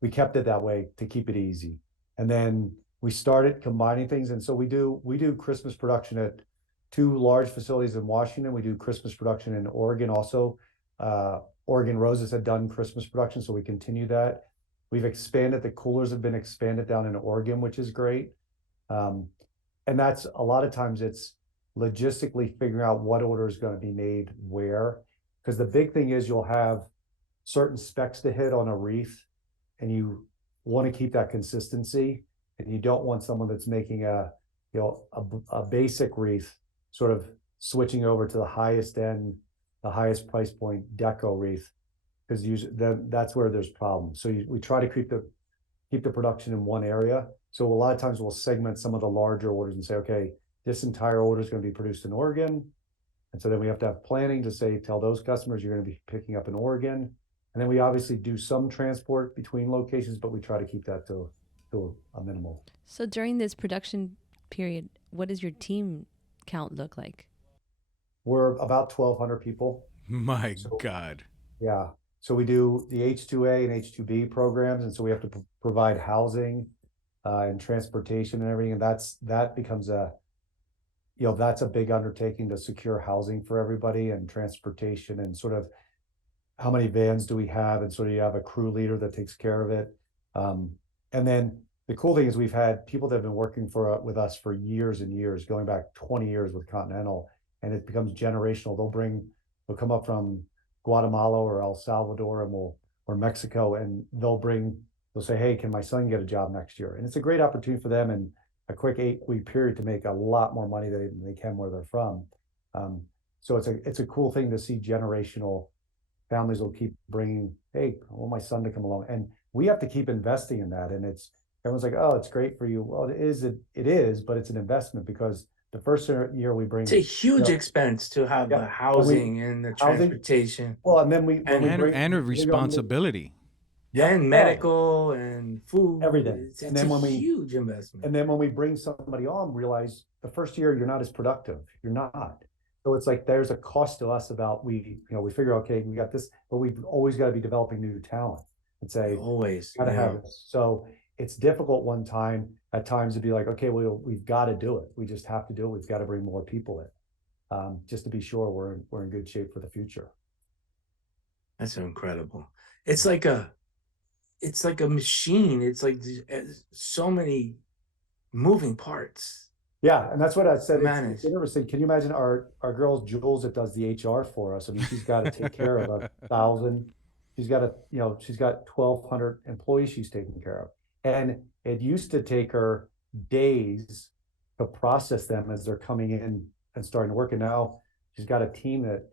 we kept it that way to keep it easy. And then we started combining things. And so we do Christmas production at 2 large facilities in Washington. We do Christmas production in Oregon also. Oregon Roses had done Christmas production, so we continue that. We've expanded. The coolers have been expanded down in Oregon, which is great. And that's a lot of times it's logistically figuring out what order is going to be made where. Because the big thing is you'll have certain specs to hit on a wreath, and you want to keep that consistency, and you don't want someone that's making a basic wreath sort of switching over to the highest end, the highest price point deco wreath, because that's where there's problems. So we try to keep the production in one area. So a lot of times we'll segment some of the larger orders and say, okay, this entire order is going to be produced in Oregon. And so then we have to have planning to tell those customers you're going to be picking up in Oregon. And then we obviously do some transport between locations, but we try to keep that to a minimal. So during this production period, what does your team count look like? We're about 1,200 people. My God. Yeah. So we do the H2A and H2B programs. And so we have to provide housing and transportation and everything. And that becomes that's a big undertaking to secure housing for everybody and transportation and sort of how many vans do we have? And sort of you have a crew leader that takes care of it. And then the cool thing is we've had people that have been working with us for years and years, going back 20 years with Continental, and it becomes generational. They'll come up from Guatemala or El Salvador or Mexico, and they'll say, hey, can my son get a job next year? And it's a great opportunity for them in a quick 8-week period to make a lot more money than they can where they're from. So it's a cool thing to see. Generational families will keep bringing, hey, I want my son to come along. And we have to keep investing in that. And everyone's like, oh, it's great for you. Well, it is, but it's an investment because the first year we bring, it's a huge expense to have the housing and the transportation. Well, and then and a responsibility. And medical and food, everything. It's a huge investment. And then when we bring somebody on, realize the first year you're not as productive. You're not. So it's like there's a cost to us about we figure, okay, we got this, but we've always got to be developing new talent and say always got to have this. So it's difficult at times to be like, okay, we've got to do it. We just have to do it. We've got to bring more people in, just to be sure we're in good shape for the future. That's incredible. It's like a machine. It's like so many moving parts. Yeah, and that's what I said. It's interesting. Can you imagine our girl Jules that does the HR for us? I mean, she's got to take care of 1,000. She's got 1,200 employees she's taking care of, and it used to take her days to process them as they're coming in and starting to work. And now she's got a team that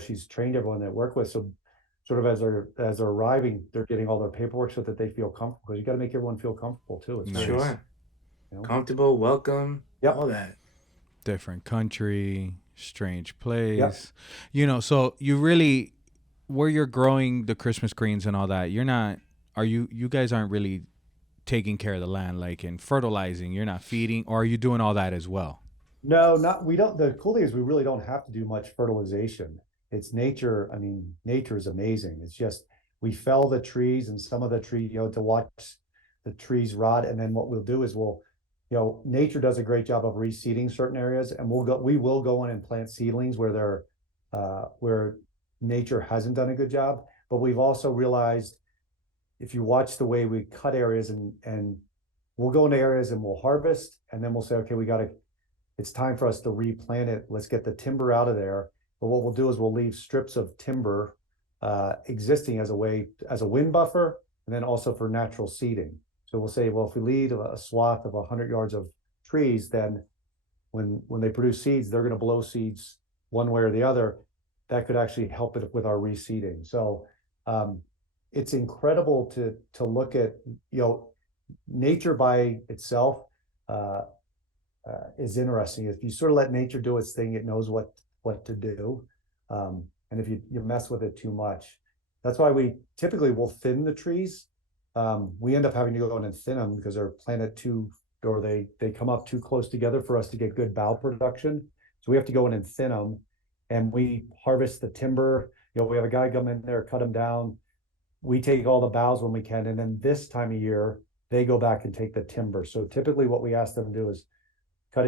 she's trained everyone that work with. So sort of as they're arriving, they're getting all their paperwork so that they feel comfortable. Because you got to make everyone feel comfortable too. It's nice. Sure. Comfortable, welcome, all that. Different country, strange place. Yep. So you really, where you're growing the Christmas greens and all that, you guys aren't really taking care of the land, like in fertilizing? You're not feeding, or are you doing all that as well? No, we don't. The cool thing is we really don't have to do much fertilization. It's nature. I mean, nature is amazing. It's just, we fell the trees, and some of the tree, to watch the trees rot. And then what we'll do is nature does a great job of reseeding certain areas, and we will go in and plant seedlings where where nature hasn't done a good job. But we've also realized, if you watch the way we cut areas, and we'll go into areas and we'll harvest, and then we'll say, okay, it's time for us to replant it. Let's get the timber out of there. But what we'll do is we'll leave strips of timber existing as a wind buffer, and then also for natural seeding. So we'll say, well, if we leave a swath of 100 yards of trees, then when they produce seeds, they're going to blow seeds one way or the other. That could actually help it with our reseeding. So it's incredible to look at, nature by itself is interesting. If you sort of let nature do its thing, it knows what to do. And if you mess with it too much, that's why we typically will thin the trees. We end up having to go in and thin them because they're planted or they come up too close together for us to get good bough production. So we have to go in and thin them, and we harvest the timber. We have a guy come in there, cut them down. We take all the boughs when we can, and then this time of year they go back and take the timber. So typically what we ask them to do is cut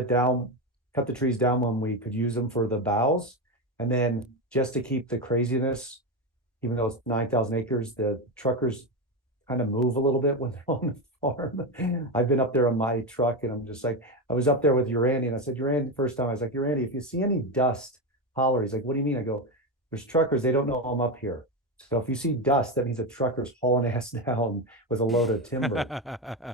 the trees down when we could use them for the boughs, and then just to keep the craziness, even though it's 9,000 acres, the truckers kind of move a little bit when they're on the farm. I've been up there on my truck, and I'm just like, I was up there with Urandi, and I said, Urandi, first time I was like, Urandi, if you see any dust, holler. He's like, what do you mean? I go, there's truckers, they don't know I'm up here. So if you see dust, that means a trucker's hauling ass down with a load of timber.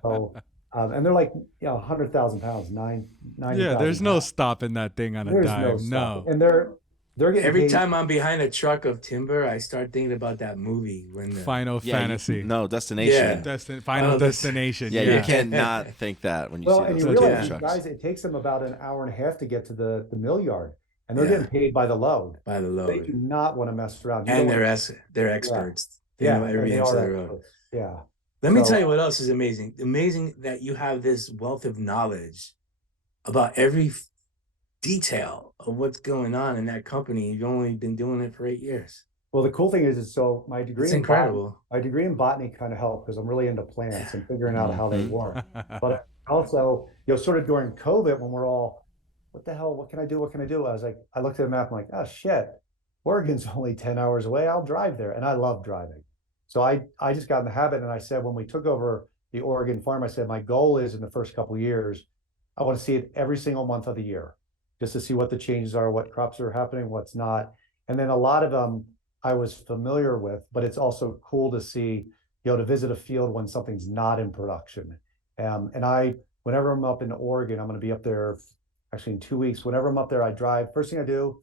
So and they're like 100,000 pounds, 90. Yeah, there's no stopping that thing on a dime. No. And they're getting every paid. time I'm behind a truck of timber, I start thinking about that movie when Final Fantasy. Destination. Yeah. Final Destination. Yeah, you cannot think that when you see and those you realize, trucks. guys, it takes them about an hour and a half to get to the mill yard, and they're getting paid by the load. They do not want to mess around. And they're experts. They know every inch of the road. Yeah. Let me tell you what else is amazing. Amazing that you have this wealth of knowledge about every detail of what's going on in that company. You've only been doing it for 8 years. Well, the cool thing is so my degree my degree in botany kind of helped because I'm really into plants and figuring out how they work. But also, sort of during COVID, when we're all, what the hell, what can I do? I was like, I looked at the map, I'm like, oh shit, Oregon's only 10 hours away. I'll drive there. And I love driving. So I just got in the habit, and I said, when we took over the Oregon farm, I said, my goal is in the first couple of years, I want to see it every single month of the year, just to see what the changes are, what crops are happening, what's not. And then a lot of them I was familiar with, but it's also cool to see, to visit a field when something's not in production. And whenever I'm up in Oregon, I'm going to be up there actually in 2 weeks. Whenever I'm up there, I drive. First thing I do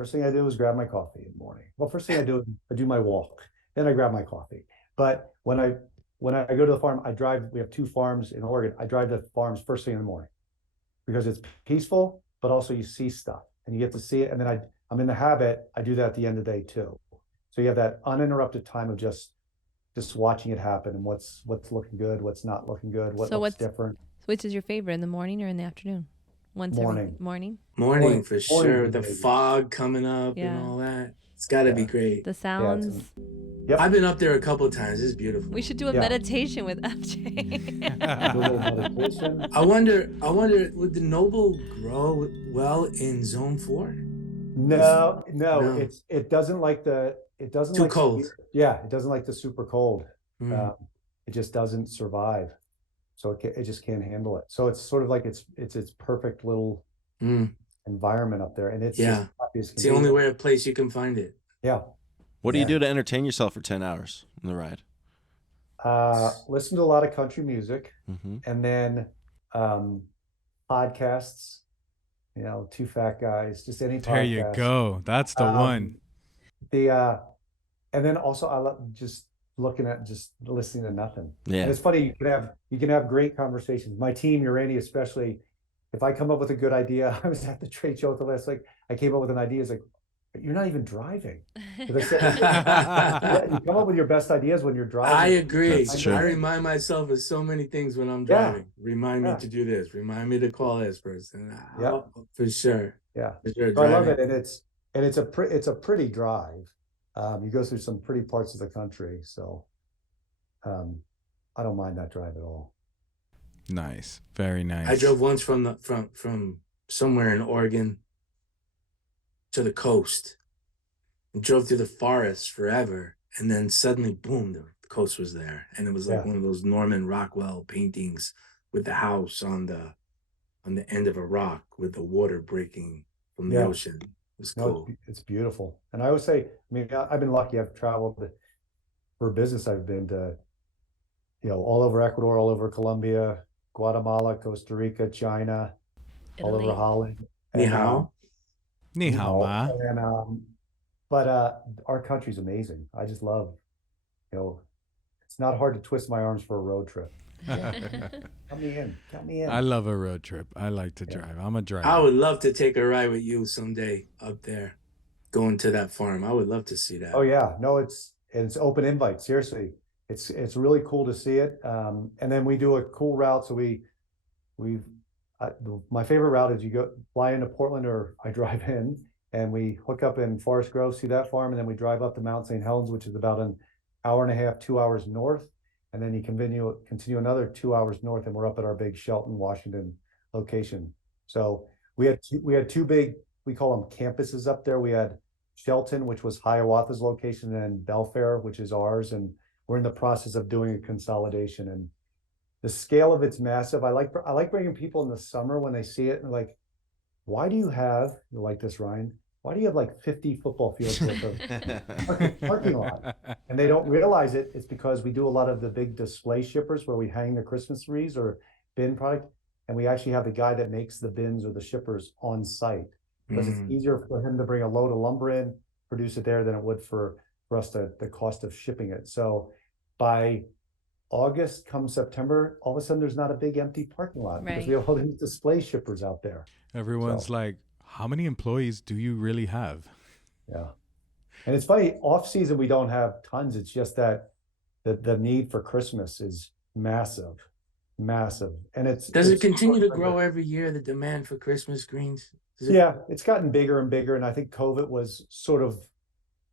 is grab my coffee in the morning. Well, first thing I do my walk. Then I grab my coffee. But when I go to the farm, I drive. We have 2 farms in Oregon. I drive the farms first thing in the morning because it's peaceful, but also you see stuff and you get to see it. And then I'm in the habit. I do that at the end of the day too. So you have that uninterrupted time of just watching it happen and what's looking good, what's not looking good, what's different. Which is your favorite, in the morning or in the afternoon? Morning. Morning for sure. The fog coming up and all that. It's got to be great. The sounds. Yep. I've been up there a couple of times. It's beautiful. We should do a meditation with FJ. Meditation. I wonder, would the Noble grow well in Zone 4? No. It doesn't like too cold. It doesn't like the super cold. It just doesn't survive. So it just can't handle it. So it's sort of like it's perfect little environment up there, and it's it's the only place you can find it. Yeah. What do you do to entertain yourself for 10 hours on the ride? Listen to a lot of country music, and then podcasts. Two fat guys, just any podcast. There you go. That's the one. And then also I love just listening to nothing. Yeah. And it's funny, you can have great conversations. My team, Urandi especially, if I come up with a good idea, I was at the trade show with the last, I came up with an idea. It's like, but you're not even driving. As I said, yeah, you come up with your best ideas when you're driving. I agree. That's true. I remind myself of so many things when I'm Yeah. driving. Remind me Yeah. to do this. Remind me to call this person. Yeah. For sure. Yeah. For sure. So I love it, and it's a pretty drive. You go through some pretty parts of the country, so I don't mind that drive at all. Nice, very nice. I drove once from somewhere in Oregon to the coast, and drove through the forest forever, and then suddenly, boom, the coast was there, and it was like one of those Norman Rockwell paintings with the house on the end of a rock with the water breaking from the ocean. It was cool. It's beautiful, and I always say, I mean, I've been lucky. I've traveled for business. I've been to, all over Ecuador, all over Colombia, Guatemala, Costa Rica, China, all over Holland. Ni hao. Ni hao, ma. And, but our country's amazing. I just love, it's not hard to twist my arms for a road trip. Count me in. I love a road trip. I like to drive. I'm a driver. I would love to take a ride with you someday up there, going to that farm. I would love to see that. Oh yeah, no, it's open invite. Seriously, it's really cool to see it. And then we do a cool route. So my favorite route is you fly into Portland, or I drive in, and we hook up in Forest Grove, see that farm, and then we drive up to Mount St. Helens, which is about an hour and a half, 2 hours north. And then you continue another 2 hours north, and we're up at our big Shelton, Washington location. So we had two big, we call them campuses up there. We had Shelton, which was Hiawatha's location, and Belfair, which is ours. And we're in the process of doing a consolidation. And the scale of it's massive. I like bringing people in the summer when they see it and like, why do you have, you like this, Ryan? Why do you have like 50 football fields worth of parking lot? And they don't realize it. It's because we do a lot of the big display shippers where we hang the Christmas trees or bin product. And we actually have the guy that makes the bins or the shippers on site, because it's easier for him to bring a load of lumber in, produce it there, than it would for us the cost of shipping it. So by August, come September, all of a sudden there's not a big empty parking lot, because we have all these display shippers out there. Everyone's like, how many employees do you really have? Yeah. And it's funny, off season, we don't have tons. It's just that the need for Christmas is massive. And does it continue to grow every year, the demand for Christmas greens? Yeah, it's gotten bigger and bigger. And I think COVID was sort of,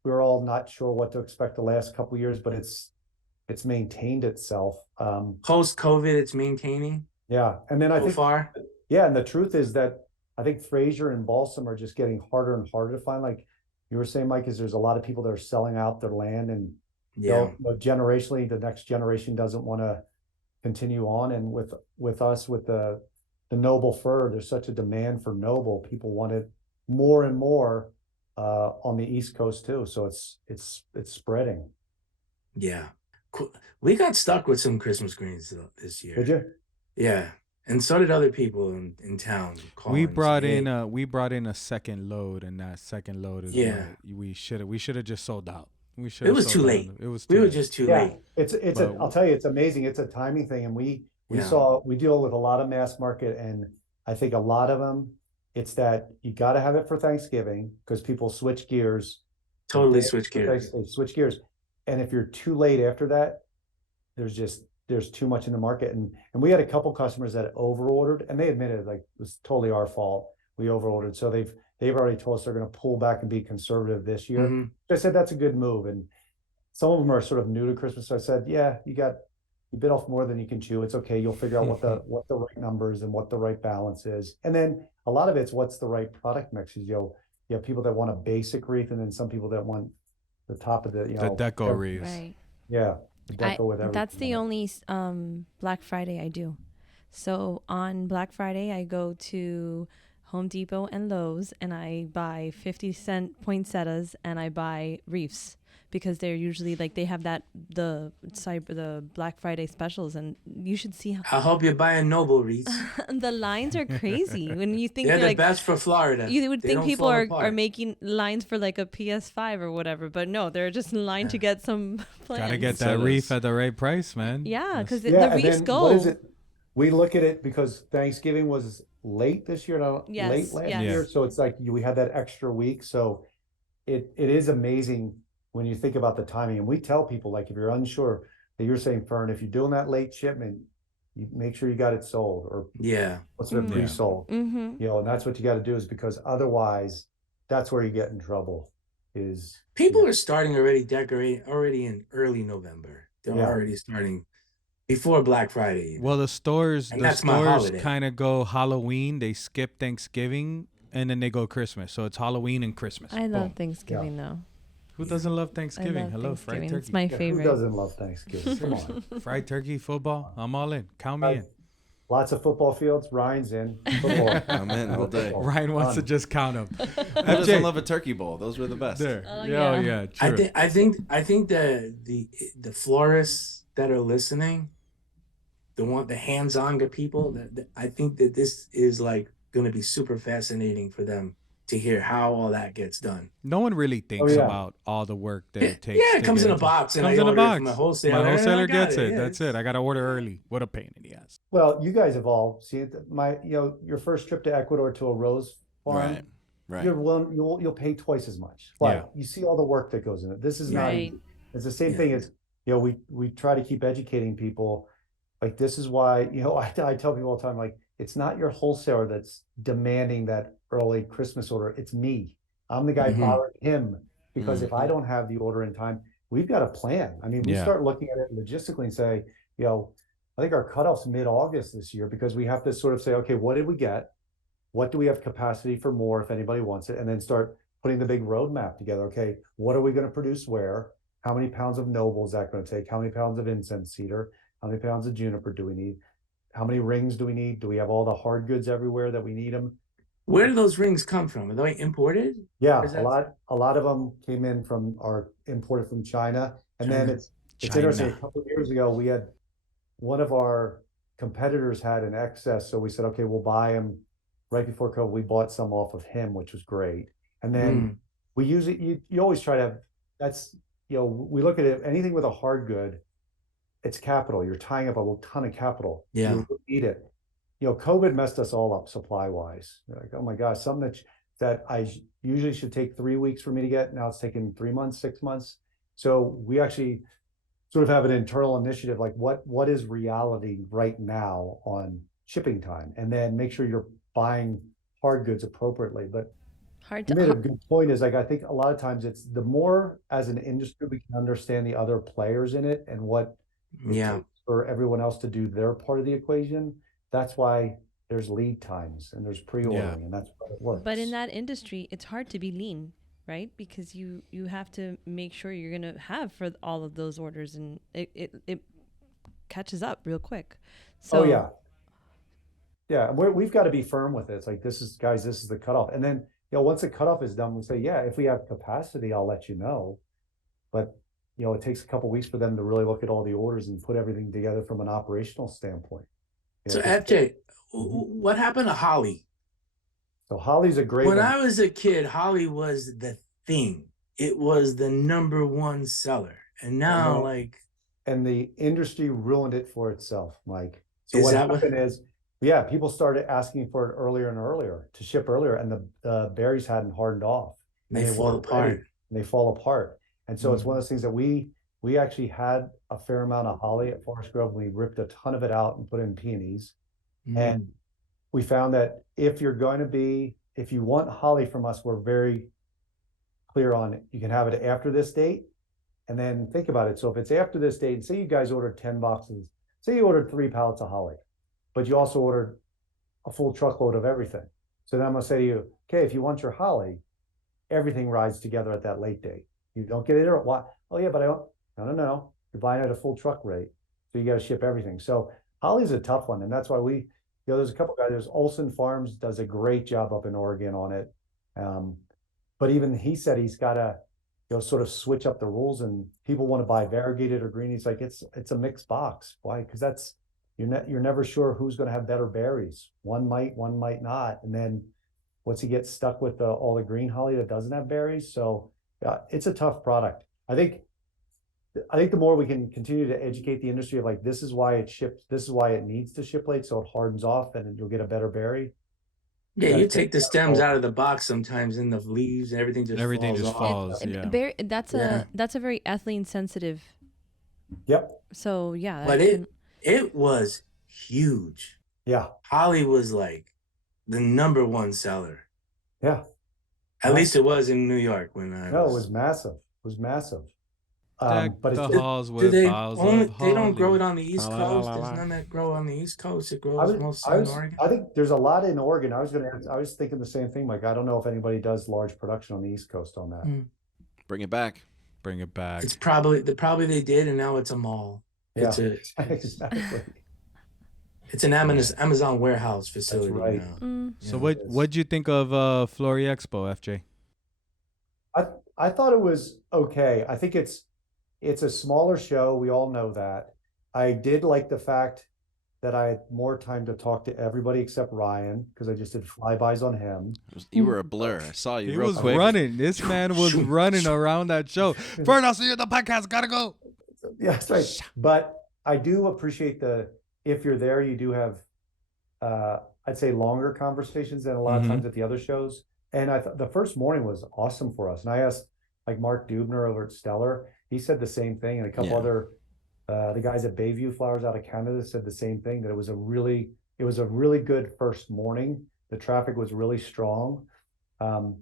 we were all not sure what to expect the last couple of years, but it's maintained itself. Post-COVID, it's maintaining. Yeah. And then I think, far. Yeah. And the truth is that I think Fraser and balsam are just getting harder and harder to find. Like you were saying, Mike, is there's a lot of people that are selling out their land, and generationally, the next generation doesn't want to continue on. And with us, with the noble fir, there's such a demand for noble. People want it more and more on the East Coast too. So it's spreading. Yeah. We got stuck with some Christmas greens this year. Did you? Yeah. And so did other people in town. We brought in a second load, and that second load is what we should have just sold out. It was too late. We were just too late. I'll tell you, it's amazing. It's a timing thing, and we deal with a lot of mass market, and I think a lot of them, it's that you got to have it for Thanksgiving because people switch gears. Totally switch gears. They switch gears, and if you're too late after that, there's too much in the market. And we had a couple customers that over ordered, and they admitted like it was totally our fault. We over ordered. So they've already told us they're going to pull back and be conservative this year. Mm-hmm. I said, that's a good move. And some of them are sort of new to Christmas. So I said, yeah, you bit off more than you can chew. It's okay. You'll figure out what the right numbers and what the right balance is. And then a lot of it's what's the right product mix. You have people that want a basic wreath, and then some people that want the top of the deco wreaths. Right. Yeah. That's the only Black Friday I do. So on Black Friday, I go to Home Depot and Lowe's, and I buy 50-cent poinsettias, and I buy wreaths, because they're usually like, they have the Black Friday specials, and you should see how. I hope you're buying noble wreaths. The lines are crazy when you think they're the like, best for Florida. You would think people are making lines for like a PS5 or whatever, but no, they're just in line to get some plants. Gotta get that wreath at the right price, man. Yeah, because the wreaths go. What is it? We look at it because Thanksgiving was late this year, late last year. So it's like we had that extra week. So it is amazing when you think about the timing. And we tell people, like, if you're unsure, that you're saying, Fern, if you're doing that late shipment, you make sure you got it sold, or what's it pre-sold. You know, and that's what you got to do, is because otherwise that's where you get in trouble. Is people are starting already decorate already in early November. They're already starting before Black Friday. Well, the stores kind of go Halloween. They skip Thanksgiving and then they go Christmas. So it's Halloween and Christmas. I love Thanksgiving though. Who doesn't love Thanksgiving? Hello, fried turkey. It's my favorite. Who doesn't love Thanksgiving? Come on. Fried turkey, football. I'm all in. Count me in. Lots of football fields. Ryan's in. Football. I'm in all day. Ryan wants to just count them. Who doesn't love a turkey bowl? Those were the best. There. Oh, yeah. True. I think the florists that are listening, the hands-on people, I think that this is like going to be super fascinating for them to hear how all that gets done. No one really thinks about all the work that it takes. Yeah, it comes in a box, and I order it from a wholesaler. My wholesaler gets it. That's it. I got to order early. What a pain in the ass. Well, you guys have all seen it. Your first trip to Ecuador to a rose farm, right. You'll pay twice as much. But you see all the work that goes in it. This is not. It's the same thing as, we try to keep educating people. Like, this is why, I tell people all the time, like, it's not your wholesaler that's demanding that early Christmas order. It's me. I'm the guy bothering him, because if I don't have the order in time, we've got a plan. I mean, we start looking at it logistically and say, I think our cutoff's mid-August this year, because we have to sort of say, okay, what did we get? What do we have capacity for more if anybody wants it? And then start putting the big roadmap together. Okay, what are we going to produce where? How many pounds of noble is that going to take? How many pounds of incense cedar? How many pounds of juniper do we need? How many rings do we need? Do we have all the hard goods everywhere that we need them? Where do those rings come from? Are they imported? Yeah, a lot of them came in imported from China. And then it's interesting. A couple of years ago, we had one of our competitors had an excess. So we said, okay, we'll buy them right before COVID. We bought some off of him, which was great. And then we use it. You always try to have, we look at it, anything with a hard good, it's capital. You're tying up a ton of capital. Yeah. You need it. COVID messed us all up supply-wise. Like, oh my gosh, something that I usually should take 3 weeks for me to get, now it's taking 3 months, 6 months. So we actually sort of have an internal initiative, like what is reality right now on shipping time, and then make sure you're buying hard goods appropriately. But you made a good point, is like, I think a lot of times it's the more as an industry we can understand the other players in it and what it takes for everyone else to do their part of the equation. That's why there's lead times and there's pre-ordering, and that's why it works. But in that industry, it's hard to be lean, right? Because you have to make sure you're going to have for all of those orders, and it catches up real quick. So we've got to be firm with it. It's like, this is the cutoff. And then, once the cutoff is done, we say, if we have capacity, I'll let you know. But it takes a couple of weeks for them to really look at all the orders and put everything together from an operational standpoint. So FJ, what happened to holly? So holly's a great one. When I was a kid, holly was the thing. It was the #1 seller. And now and the industry ruined it for itself, Mike. So what happened is, people started asking for it earlier and earlier, to ship earlier, and the berries hadn't hardened off. They fall apart. And they fall apart. And so it's one of those things that we actually had a fair amount of holly at Forest Grove. We ripped a ton of it out and put in peonies. And we found that if you want holly from us, we're very clear on it. You can have it after this date. And then think about it. So if it's after this date, and say you guys ordered 10 boxes, say you ordered 3 pallets of holly, but you also ordered a full truckload of everything. So then I'm going to say to you, okay, if you want your holly, everything rides together at that late date. You don't get it or what? Oh yeah, but I don't. No. You're buying at a full truck rate, so you got to ship everything. So holly's a tough one, and that's why there's a couple guys. There's Olson Farms does a great job up in Oregon on it, but even he said he's got to sort of switch up the rules, and people want to buy variegated or green. He's like, it's a mixed box. Why? Because that's you're never sure who's going to have better berries. One might not, and then once you get stuck with all the green holly that doesn't have berries, so it's a tough product. I think the more we can continue to educate the industry of like, this is why it ships, this is why it needs to ship late, so it hardens off and you'll get a better berry. Yeah, you take the stems out of the box sometimes, and the leaves and everything just falls off. That's a very ethylene sensitive. Yep. So yeah. But it was huge. Yeah. Holly was like the number one seller. Yeah. At least it was in New York when I No, it was massive. It was massive. But the it's halls with boughs of holly. They don't grow it on the East Coast. There's none that grow on the East Coast. It grows mostly in Oregon. I think there's a lot in Oregon. I was thinking the same thing, Mike. I don't know if anybody does large production on the East Coast on that. Bring it back. Bring it back. It's probably they did, and now it's a mall. Yeah, exactly. It's an Amazon warehouse facility. That's right. Now. So what'd you think of FloriExpo, FJ? I thought it was okay. I think it's a smaller show. We all know that. I did like the fact that I had more time to talk to everybody except Ryan, because I just did flybys on him. You were a blur. I saw you He real was quick. running. This man was running around that show. Fern, I'll see you at the podcast. Gotta go. Yeah, that's right. But I do appreciate if you're there, you do have, I'd say, longer conversations than a lot of times at the other shows. And I thought the first morning was awesome for us. And I asked like Mark Dubner over at Stellar, he said the same thing. And a couple other, the guys at Bayview Flowers out of Canada said the same thing, that it was a really good first morning. The traffic was really strong. And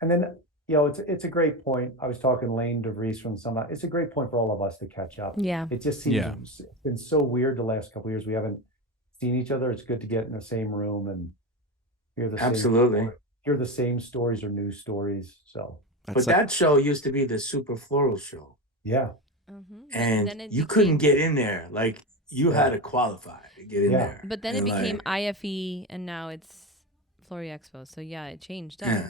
then, it's a great point. I was talking to Lane DeVries from Summit. It's a great point for all of us to catch up. Yeah. It just seems it's been so weird the last couple of years. We haven't seen each other. It's good to get in the same room and hear the same stories or news stories. So, that show used to be the Super Floral Show. Yeah. And you couldn't get in there. Like you had to qualify to get in there. But then it became IFE, and now it's FloriExpo. So yeah, it changed. Yeah.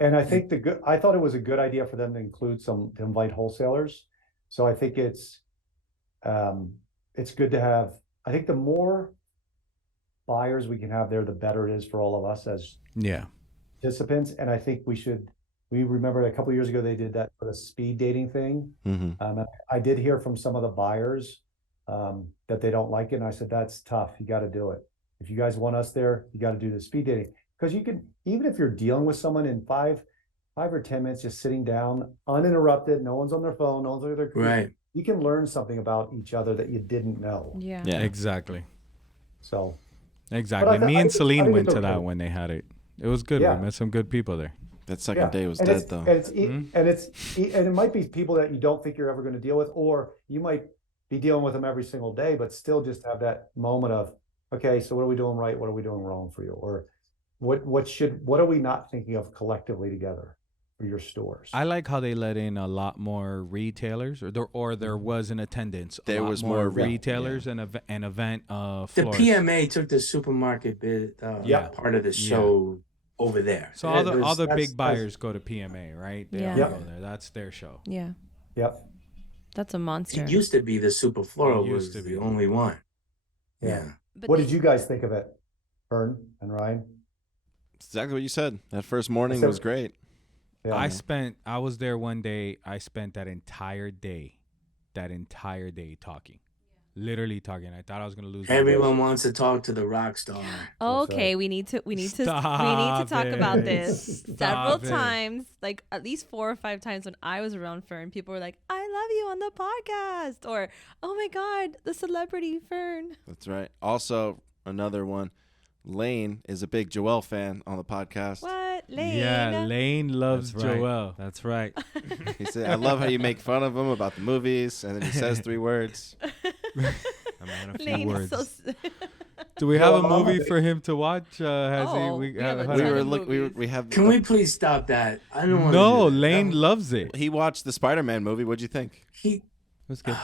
And I think I thought it was a good idea for them to invite wholesalers. So I think it's good to have. I think the more buyers we can have there, the better it is for all of us as participants. And I think we remember a couple of years ago they did that for the speed dating thing. I did hear from some of the buyers that they don't like it, and I said that's tough. You got to do it. If you guys want us there, you got to do the speed dating. Because you can, even if you're dealing with someone in 5 or 10 minutes, just sitting down, uninterrupted, no one's on their phone, no one's on their computer. Right. You can learn something about each other that you didn't know. Yeah. Exactly. So. Exactly. Me and Celine went to that when they had it. It was good. We met some good people there. That second day was dead, though. And it might be people that you don't think you're ever going to deal with, or you might be dealing with them every single day, but still just have that moment of, okay, so what are we doing right? What are we doing wrong for you? Or what are we not thinking of collectively together for your stores? I like how they let in a lot more retailers, or there was an attendance. There was more retailers and an event. The PMA took the supermarket part of the show over there. So all the big buyers go to PMA, right? They all go there. That's their show. Yeah. Yep. That's a monster. It used to be the Super Floral was the only one. Yeah. But what did you guys think of it, Vern and Ryan? Exactly what you said. That first morning was great. Yeah. I was there one day. I spent that entire day talking. Literally talking. I thought I was gonna lose. Everyone wants to talk to the rock star. Okay, we need to talk about this several times, like at least 4 or 5 times when I was around Fern. People were like, "I love you on the podcast," or "Oh my God, the celebrity Fern." That's right. Also, another one. Lane is a big Joelle fan on the podcast. What? Lane? Yeah, Lane loves Joelle. That's right. He said, I love how you make fun of him about the movies, and then he says 3 words. I'm out a few words. Do we have a movie for him to watch? We have. Can we please stop that? I don't want. No, Lane loves it. He watched the Spider-Man movie. What'd you think? It was good.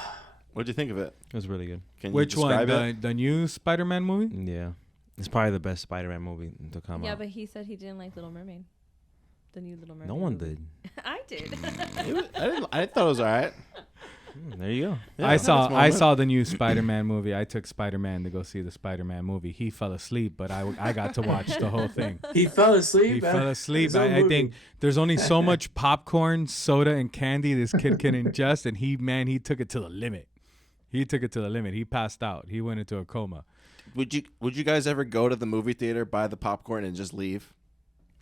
What'd you think of it? It was really good. Can you Which one? describe The new Spider-Man movie? Yeah. It's probably the best Spider-Man movie to come out. Yeah, but he said he didn't like Little Mermaid. The new Little Mermaid. No one did. I did. I thought it was all right. There you go. Yeah, I saw the new Spider-Man movie. I took Spider-Man to go see the Spider-Man movie. He fell asleep, but I got to watch the whole thing. He fell asleep? He fell asleep. I think there's only so much popcorn, soda, and candy this kid can ingest, and he took it to the limit. He took it to the limit. He passed out. He went into a coma. Would you guys ever go to the movie theater, buy the popcorn, and just leave?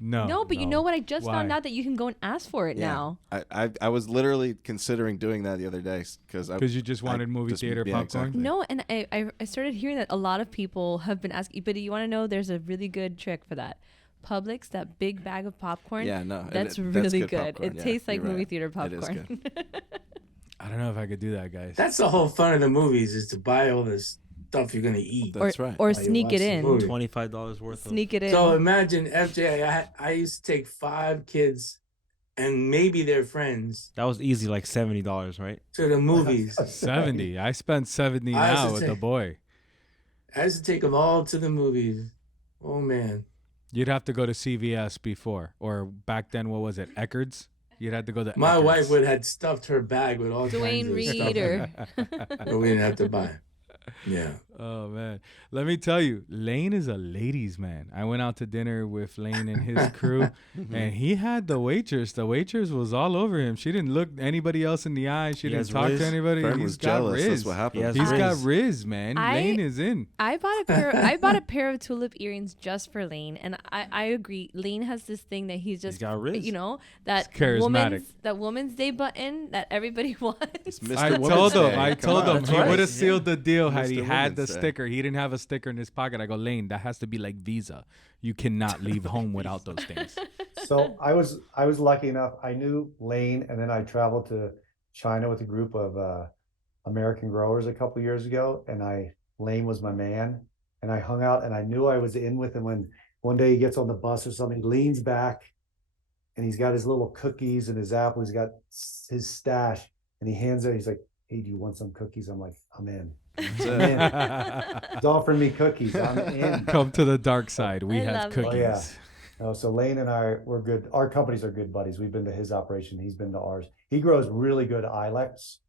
No, but you know what? I just found out that you can go and ask for it now. I was literally considering doing that the other day because you just wanted movie theater popcorn. Exactly. No, and I started hearing that a lot of people have been asking. But you want to know? There's a really good trick for that. Publix, that big bag of popcorn. Yeah, no, that's really good. Popcorn. It tastes like movie theater popcorn. It is good. I don't know if I could do that, guys. That's the whole fun of the movies, is to buy all this stuff you're gonna eat. That's right. Or sneak it in. $25 worth. Sneak it in. So imagine, FJ, I used to take 5 kids and maybe their friends. That was easy, like $70, right? To the movies. 70. I spent 70 now with the boy. I used to take them all to the movies. Oh man. You'd have to go to CVS before, or back then, what was it, Eckerd's? You'd have to go to. My Eckerd's. wife would have stuffed her bag with all Dwayne kinds of Reeder. stuff. But we didn't have to buy. Yeah. Oh man, let me tell you, Lane is a ladies' man. I went out to dinner with Lane and his crew, and he had the waitress. The waitress was all over him. She didn't look anybody else in the eye. She didn't talk to anybody. Fern He's was got jealous. Riz. That's what happened. He's got Riz, man. Lane is in. I bought a pair of tulip earrings just for Lane, and I agree. Lane has this thing that he's got Riz. You know, that woman's day button that everybody wants. I told him he would have sealed the deal had he had the sticker. He didn't have a sticker in his pocket. I go, Lane, that has to be like Visa. You cannot leave home without those things. So I was lucky enough. I knew Lane, and then I traveled to China with a group of American growers a couple years ago, and Lane was my man, and I hung out, and I knew I was in with him when one day he gets on the bus or something, he leans back, and he's got his little cookies and his apple. He's got his stash, and he hands it. He's like, "Hey, do you want some cookies?" I'm like, "I'm in." He's offering me cookies. I'm in. Come to the dark side. We have cookies. Oh, yeah. No, so Lane and I, we're good. Our companies are good buddies. We've been to his operation. He's been to ours. He grows really good ilex.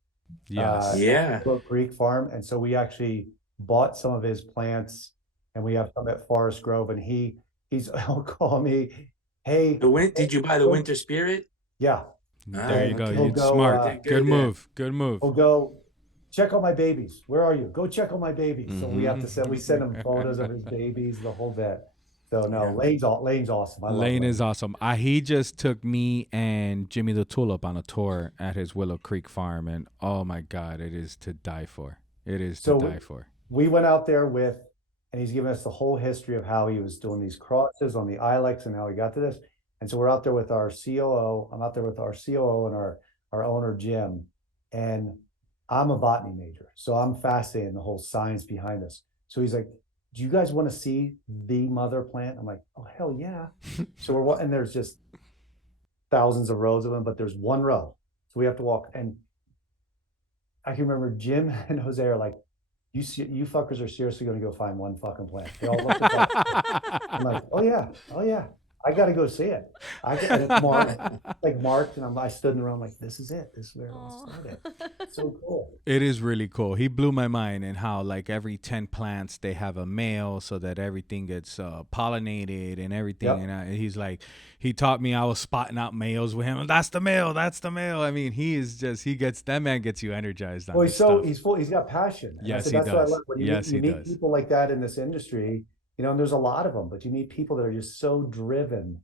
Yes. Willow Creek Farm. And so we actually bought some of his plants, and we have some at Forest Grove. And he'll call me, "Hey, did you buy the Winter Spirit?" Yeah. There you go. You're smart. Good move. Good move. We'll go check on my babies. Where are you? Go check on my babies. So we have to we send him photos of his babies, the whole bit. So no, Lane's awesome. Lane is awesome. He just took me and Jimmy the Tulip on a tour at his Willow Creek farm, and oh my God, it is to die for. It is to die for. We went out there and he's given us the whole history of how he was doing these crosses on the ilex and how he got to this. And so we're out there with our COO. I'm out there with our COO and our owner, Jim. And I'm a botany major, so I'm fascinated in the whole science behind this. So he's like, "Do you guys want to see the mother plant?" I'm like, "Oh, hell yeah." So and there's just thousands of rows of them, but there's one row. So we have to walk. And I can remember Jim and Jose are like, you fuckers are seriously going to go find one fucking plant. They all look at that. I'm like, oh yeah. I got to go see it. And it's marked, and I stood in the room like, this is it. This is where I'll start it. It's so cool. It is really cool. He blew my mind in how like every 10 plants, they have a male so that everything gets pollinated and everything. Yep. And he's like, he taught me, I was spotting out males with him. And that's the male. That's the male. I mean, that man gets you energized. Well, he's got passion. Yes, that's what I love. When you he meet does. people like that in this industry, and there's a lot of them, but you meet people that are just so driven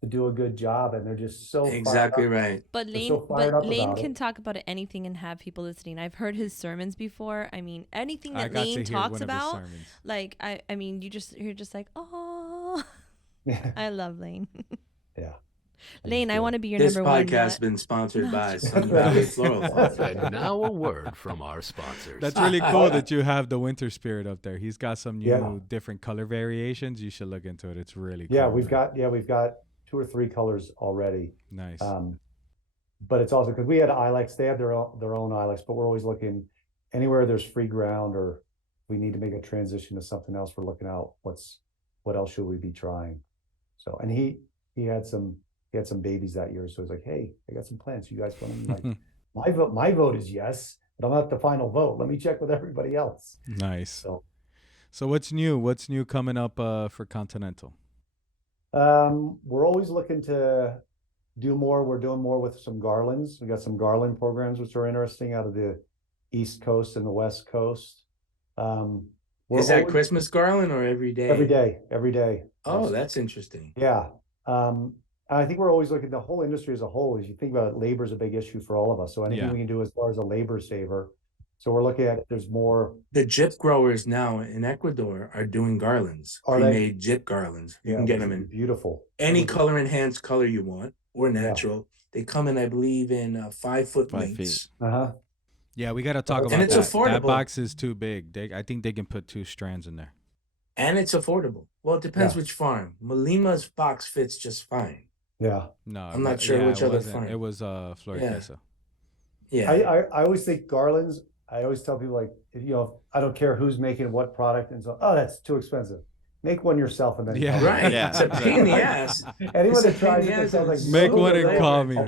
to do a good job, and they're just so exactly right. But Lane can talk about anything and have people listening. I've heard his sermons before. I mean, anything that Lane talks about, like you're just like, oh, I love Lane. Yeah. Lane, I want to be your this number one. This podcast has been sponsored by Sun Valley Floral. And now a word from our sponsors. That's really cool that you have the Winter Spirit up there. He's got some new different color variations. You should look into it. It's really cool. Yeah, we've got 2 or 3 colors already. Nice. But it's also because we had ilex. They have their own ilex, but we're always looking anywhere there's free ground or we need to make a transition to something else. We're looking out what else should we be trying. So, and he had some babies that year, so he's like, "Hey, I got some plants. You guys want them?" Like, my vote is yes, but I'm not the final vote. Let me check with everybody else. Nice. So what's new? What's new coming up for Continental? We're always looking to do more. We're doing more with some garlands. We got some garland programs which are interesting out of the East Coast and the West Coast. Is that Christmas garland or every day? Every day. Oh, that's interesting. Yeah. And I think we're always looking at the whole industry as a whole. As you think about it, labor is a big issue for all of us. So anything we can do as far as a labor saver. So we're looking at there's more. The gyp growers now in Ecuador are doing garlands, pre-made gyp garlands. You can get them in beautiful, any color enhanced color you want or natural. Yeah. They come in, I believe, in 5 foot lengths. Yeah, we got to talk about and it's that. Affordable. That box is too big. I think they can put 2 strands in there. And it's affordable. Well, it depends which farm. Malima's box fits just fine. Yeah. No, I'm not sure which other farm. It was FloriExpo. Yeah. I always think garlands. I always tell people, like, I don't care who's making what product, and so that's too expensive. Make one yourself and then right. Yeah. It's a pain in the ass. Anyone that tries it sounds like make one and call me. I'll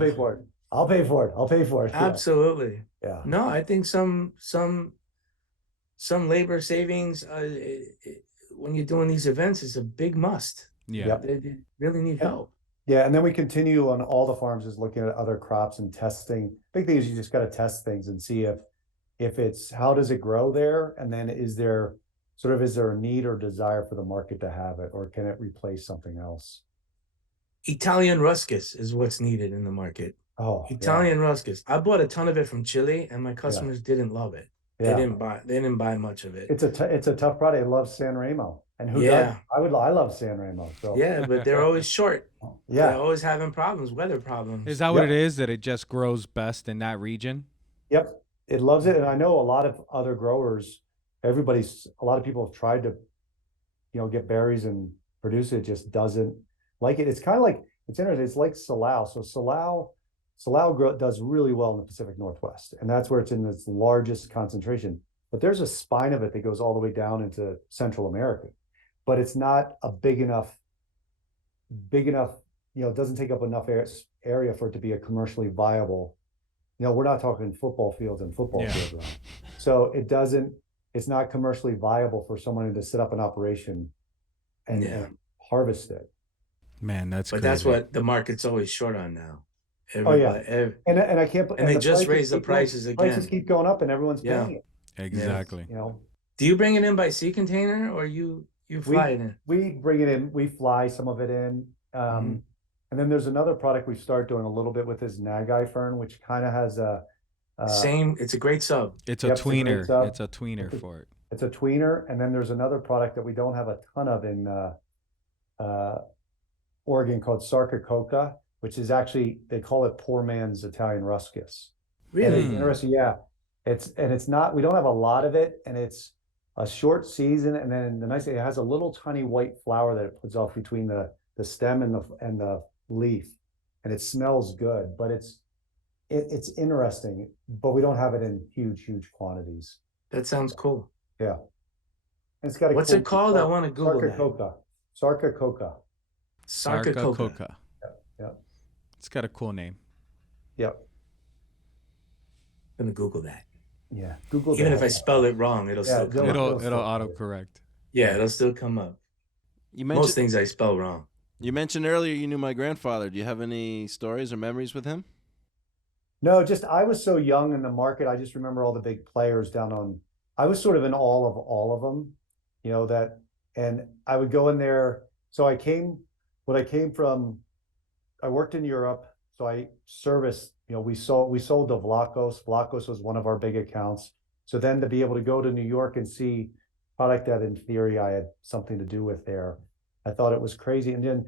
pay for it. Absolutely. Yeah. No, I think some labor savings when you're doing these events is a big must. Yeah. They really need help. Yeah, and then we continue on all the farms is looking at other crops and testing. Big thing is you just got to test things and see if it's how does it grow there, and then is there a need or desire for the market to have it, or can it replace something else? Italian ruscus is what's needed in the market. Oh, Italian ruscus. I bought a ton of it from Chile, and my customers didn't love it. Yeah. They didn't buy much of it. It's a tough product. I love San Remo, and who does? I love San Remo. So. Yeah, but they're always short. Yeah, they're always having problems, weather problems. Is that what it is? That it just grows best in that region? Yep, it loves it, and I know a lot of other growers. A lot of people have tried to, get berries and produce it. It just doesn't like it. It's kind of like, it's interesting. It's like Salal. So Salal does really well in the Pacific Northwest, and that's where it's in its largest concentration. But there's a spine of it that goes all the way down into Central America, but it's not a big enough, it doesn't take up enough area for it to be a commercially viable. We're not talking football fields and football fields around. So it's not commercially viable for someone to set up an operation and harvest it. Man, that's but crazy. That's what the market's always short on now. And I can't. And they just raise the prices again. Prices keep going up, and everyone's paying it. Exactly. Do you bring it in by sea container, or you fly it in? We bring it in. We fly some of it in. And then there's another product we start doing a little bit with this Nagai fern, which kind of has a it's a great sub. It's a tweener. It's a tweener for it. It's a tweener, and then there's another product that we don't have a ton of in Oregon called Sarcococa, which is actually, they call it poor man's Italian ruscus. Really? And it's interesting, yeah. It's not, we don't have a lot of it, and it's a short season, and then the nice thing, it has a little tiny white flower that it puts off between the stem and the leaf, and it smells good, but it's interesting, but we don't have it in huge quantities. That sounds cool. Yeah. And it's got what's it called? I want to Google Sarcococa. Sarcococa. Yep. It's got a cool name. Yep. I'm gonna Google that. Yeah. Google Even if I spell it wrong, it'll still come up. It'll autocorrect. Yeah, it'll still come up. Most things I spell wrong. You mentioned earlier you knew my grandfather. Do you have any stories or memories with him? No, just I was so young in the market. I just remember all the big players I was sort of in awe of all of them, and I would go in there. So I worked in Europe. So I serviced, we sold to Vlachos. Vlachos was one of our big accounts. So then to be able to go to New York and see product that in theory I had something to do with there, I thought it was crazy. And then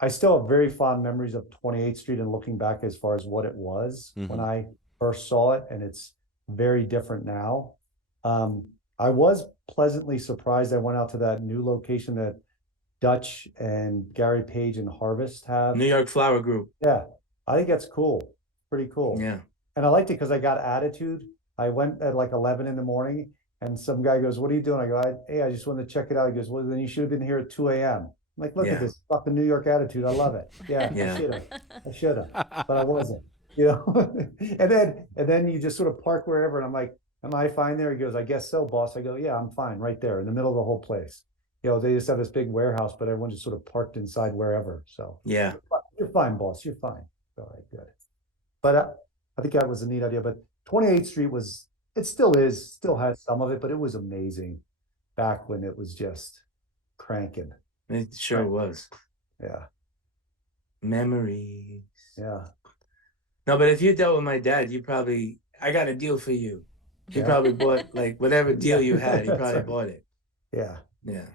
I still have very fond memories of 28th Street and looking back as far as what it was when I first saw it, and it's very different now. I was pleasantly surprised. I went out to that new location that Dutch and Gary Page and Harvest have. New York Flower Group. Yeah, I think that's cool. Pretty cool. Yeah. And I liked it because I got attitude. I went at like 11 in the morning, and some guy goes, "What are you doing?" I go, "Hey, I just wanted to check it out." He goes, "Well, then you should have been here at 2 a.m." I'm like, look at this fucking New York attitude. I love it. Yeah. I should have, but I wasn't. And then you just sort of park wherever, and I'm like, "Am I fine there?" He goes, "I guess so, boss." I go, "Yeah, I'm fine right there in the middle of the whole place." They just have this big warehouse, but everyone just sort of parked inside wherever. So yeah, you're fine, boss. You're fine. All right, good. But I think that was a neat idea. But 28th Street it still has some of it, but it was amazing back when it was just cranking. It sure was. Yeah. Memories. Yeah. No, but if you dealt with my dad, I got a deal for you. He probably bought like whatever deal you had, he probably bought it. Yeah. Yeah.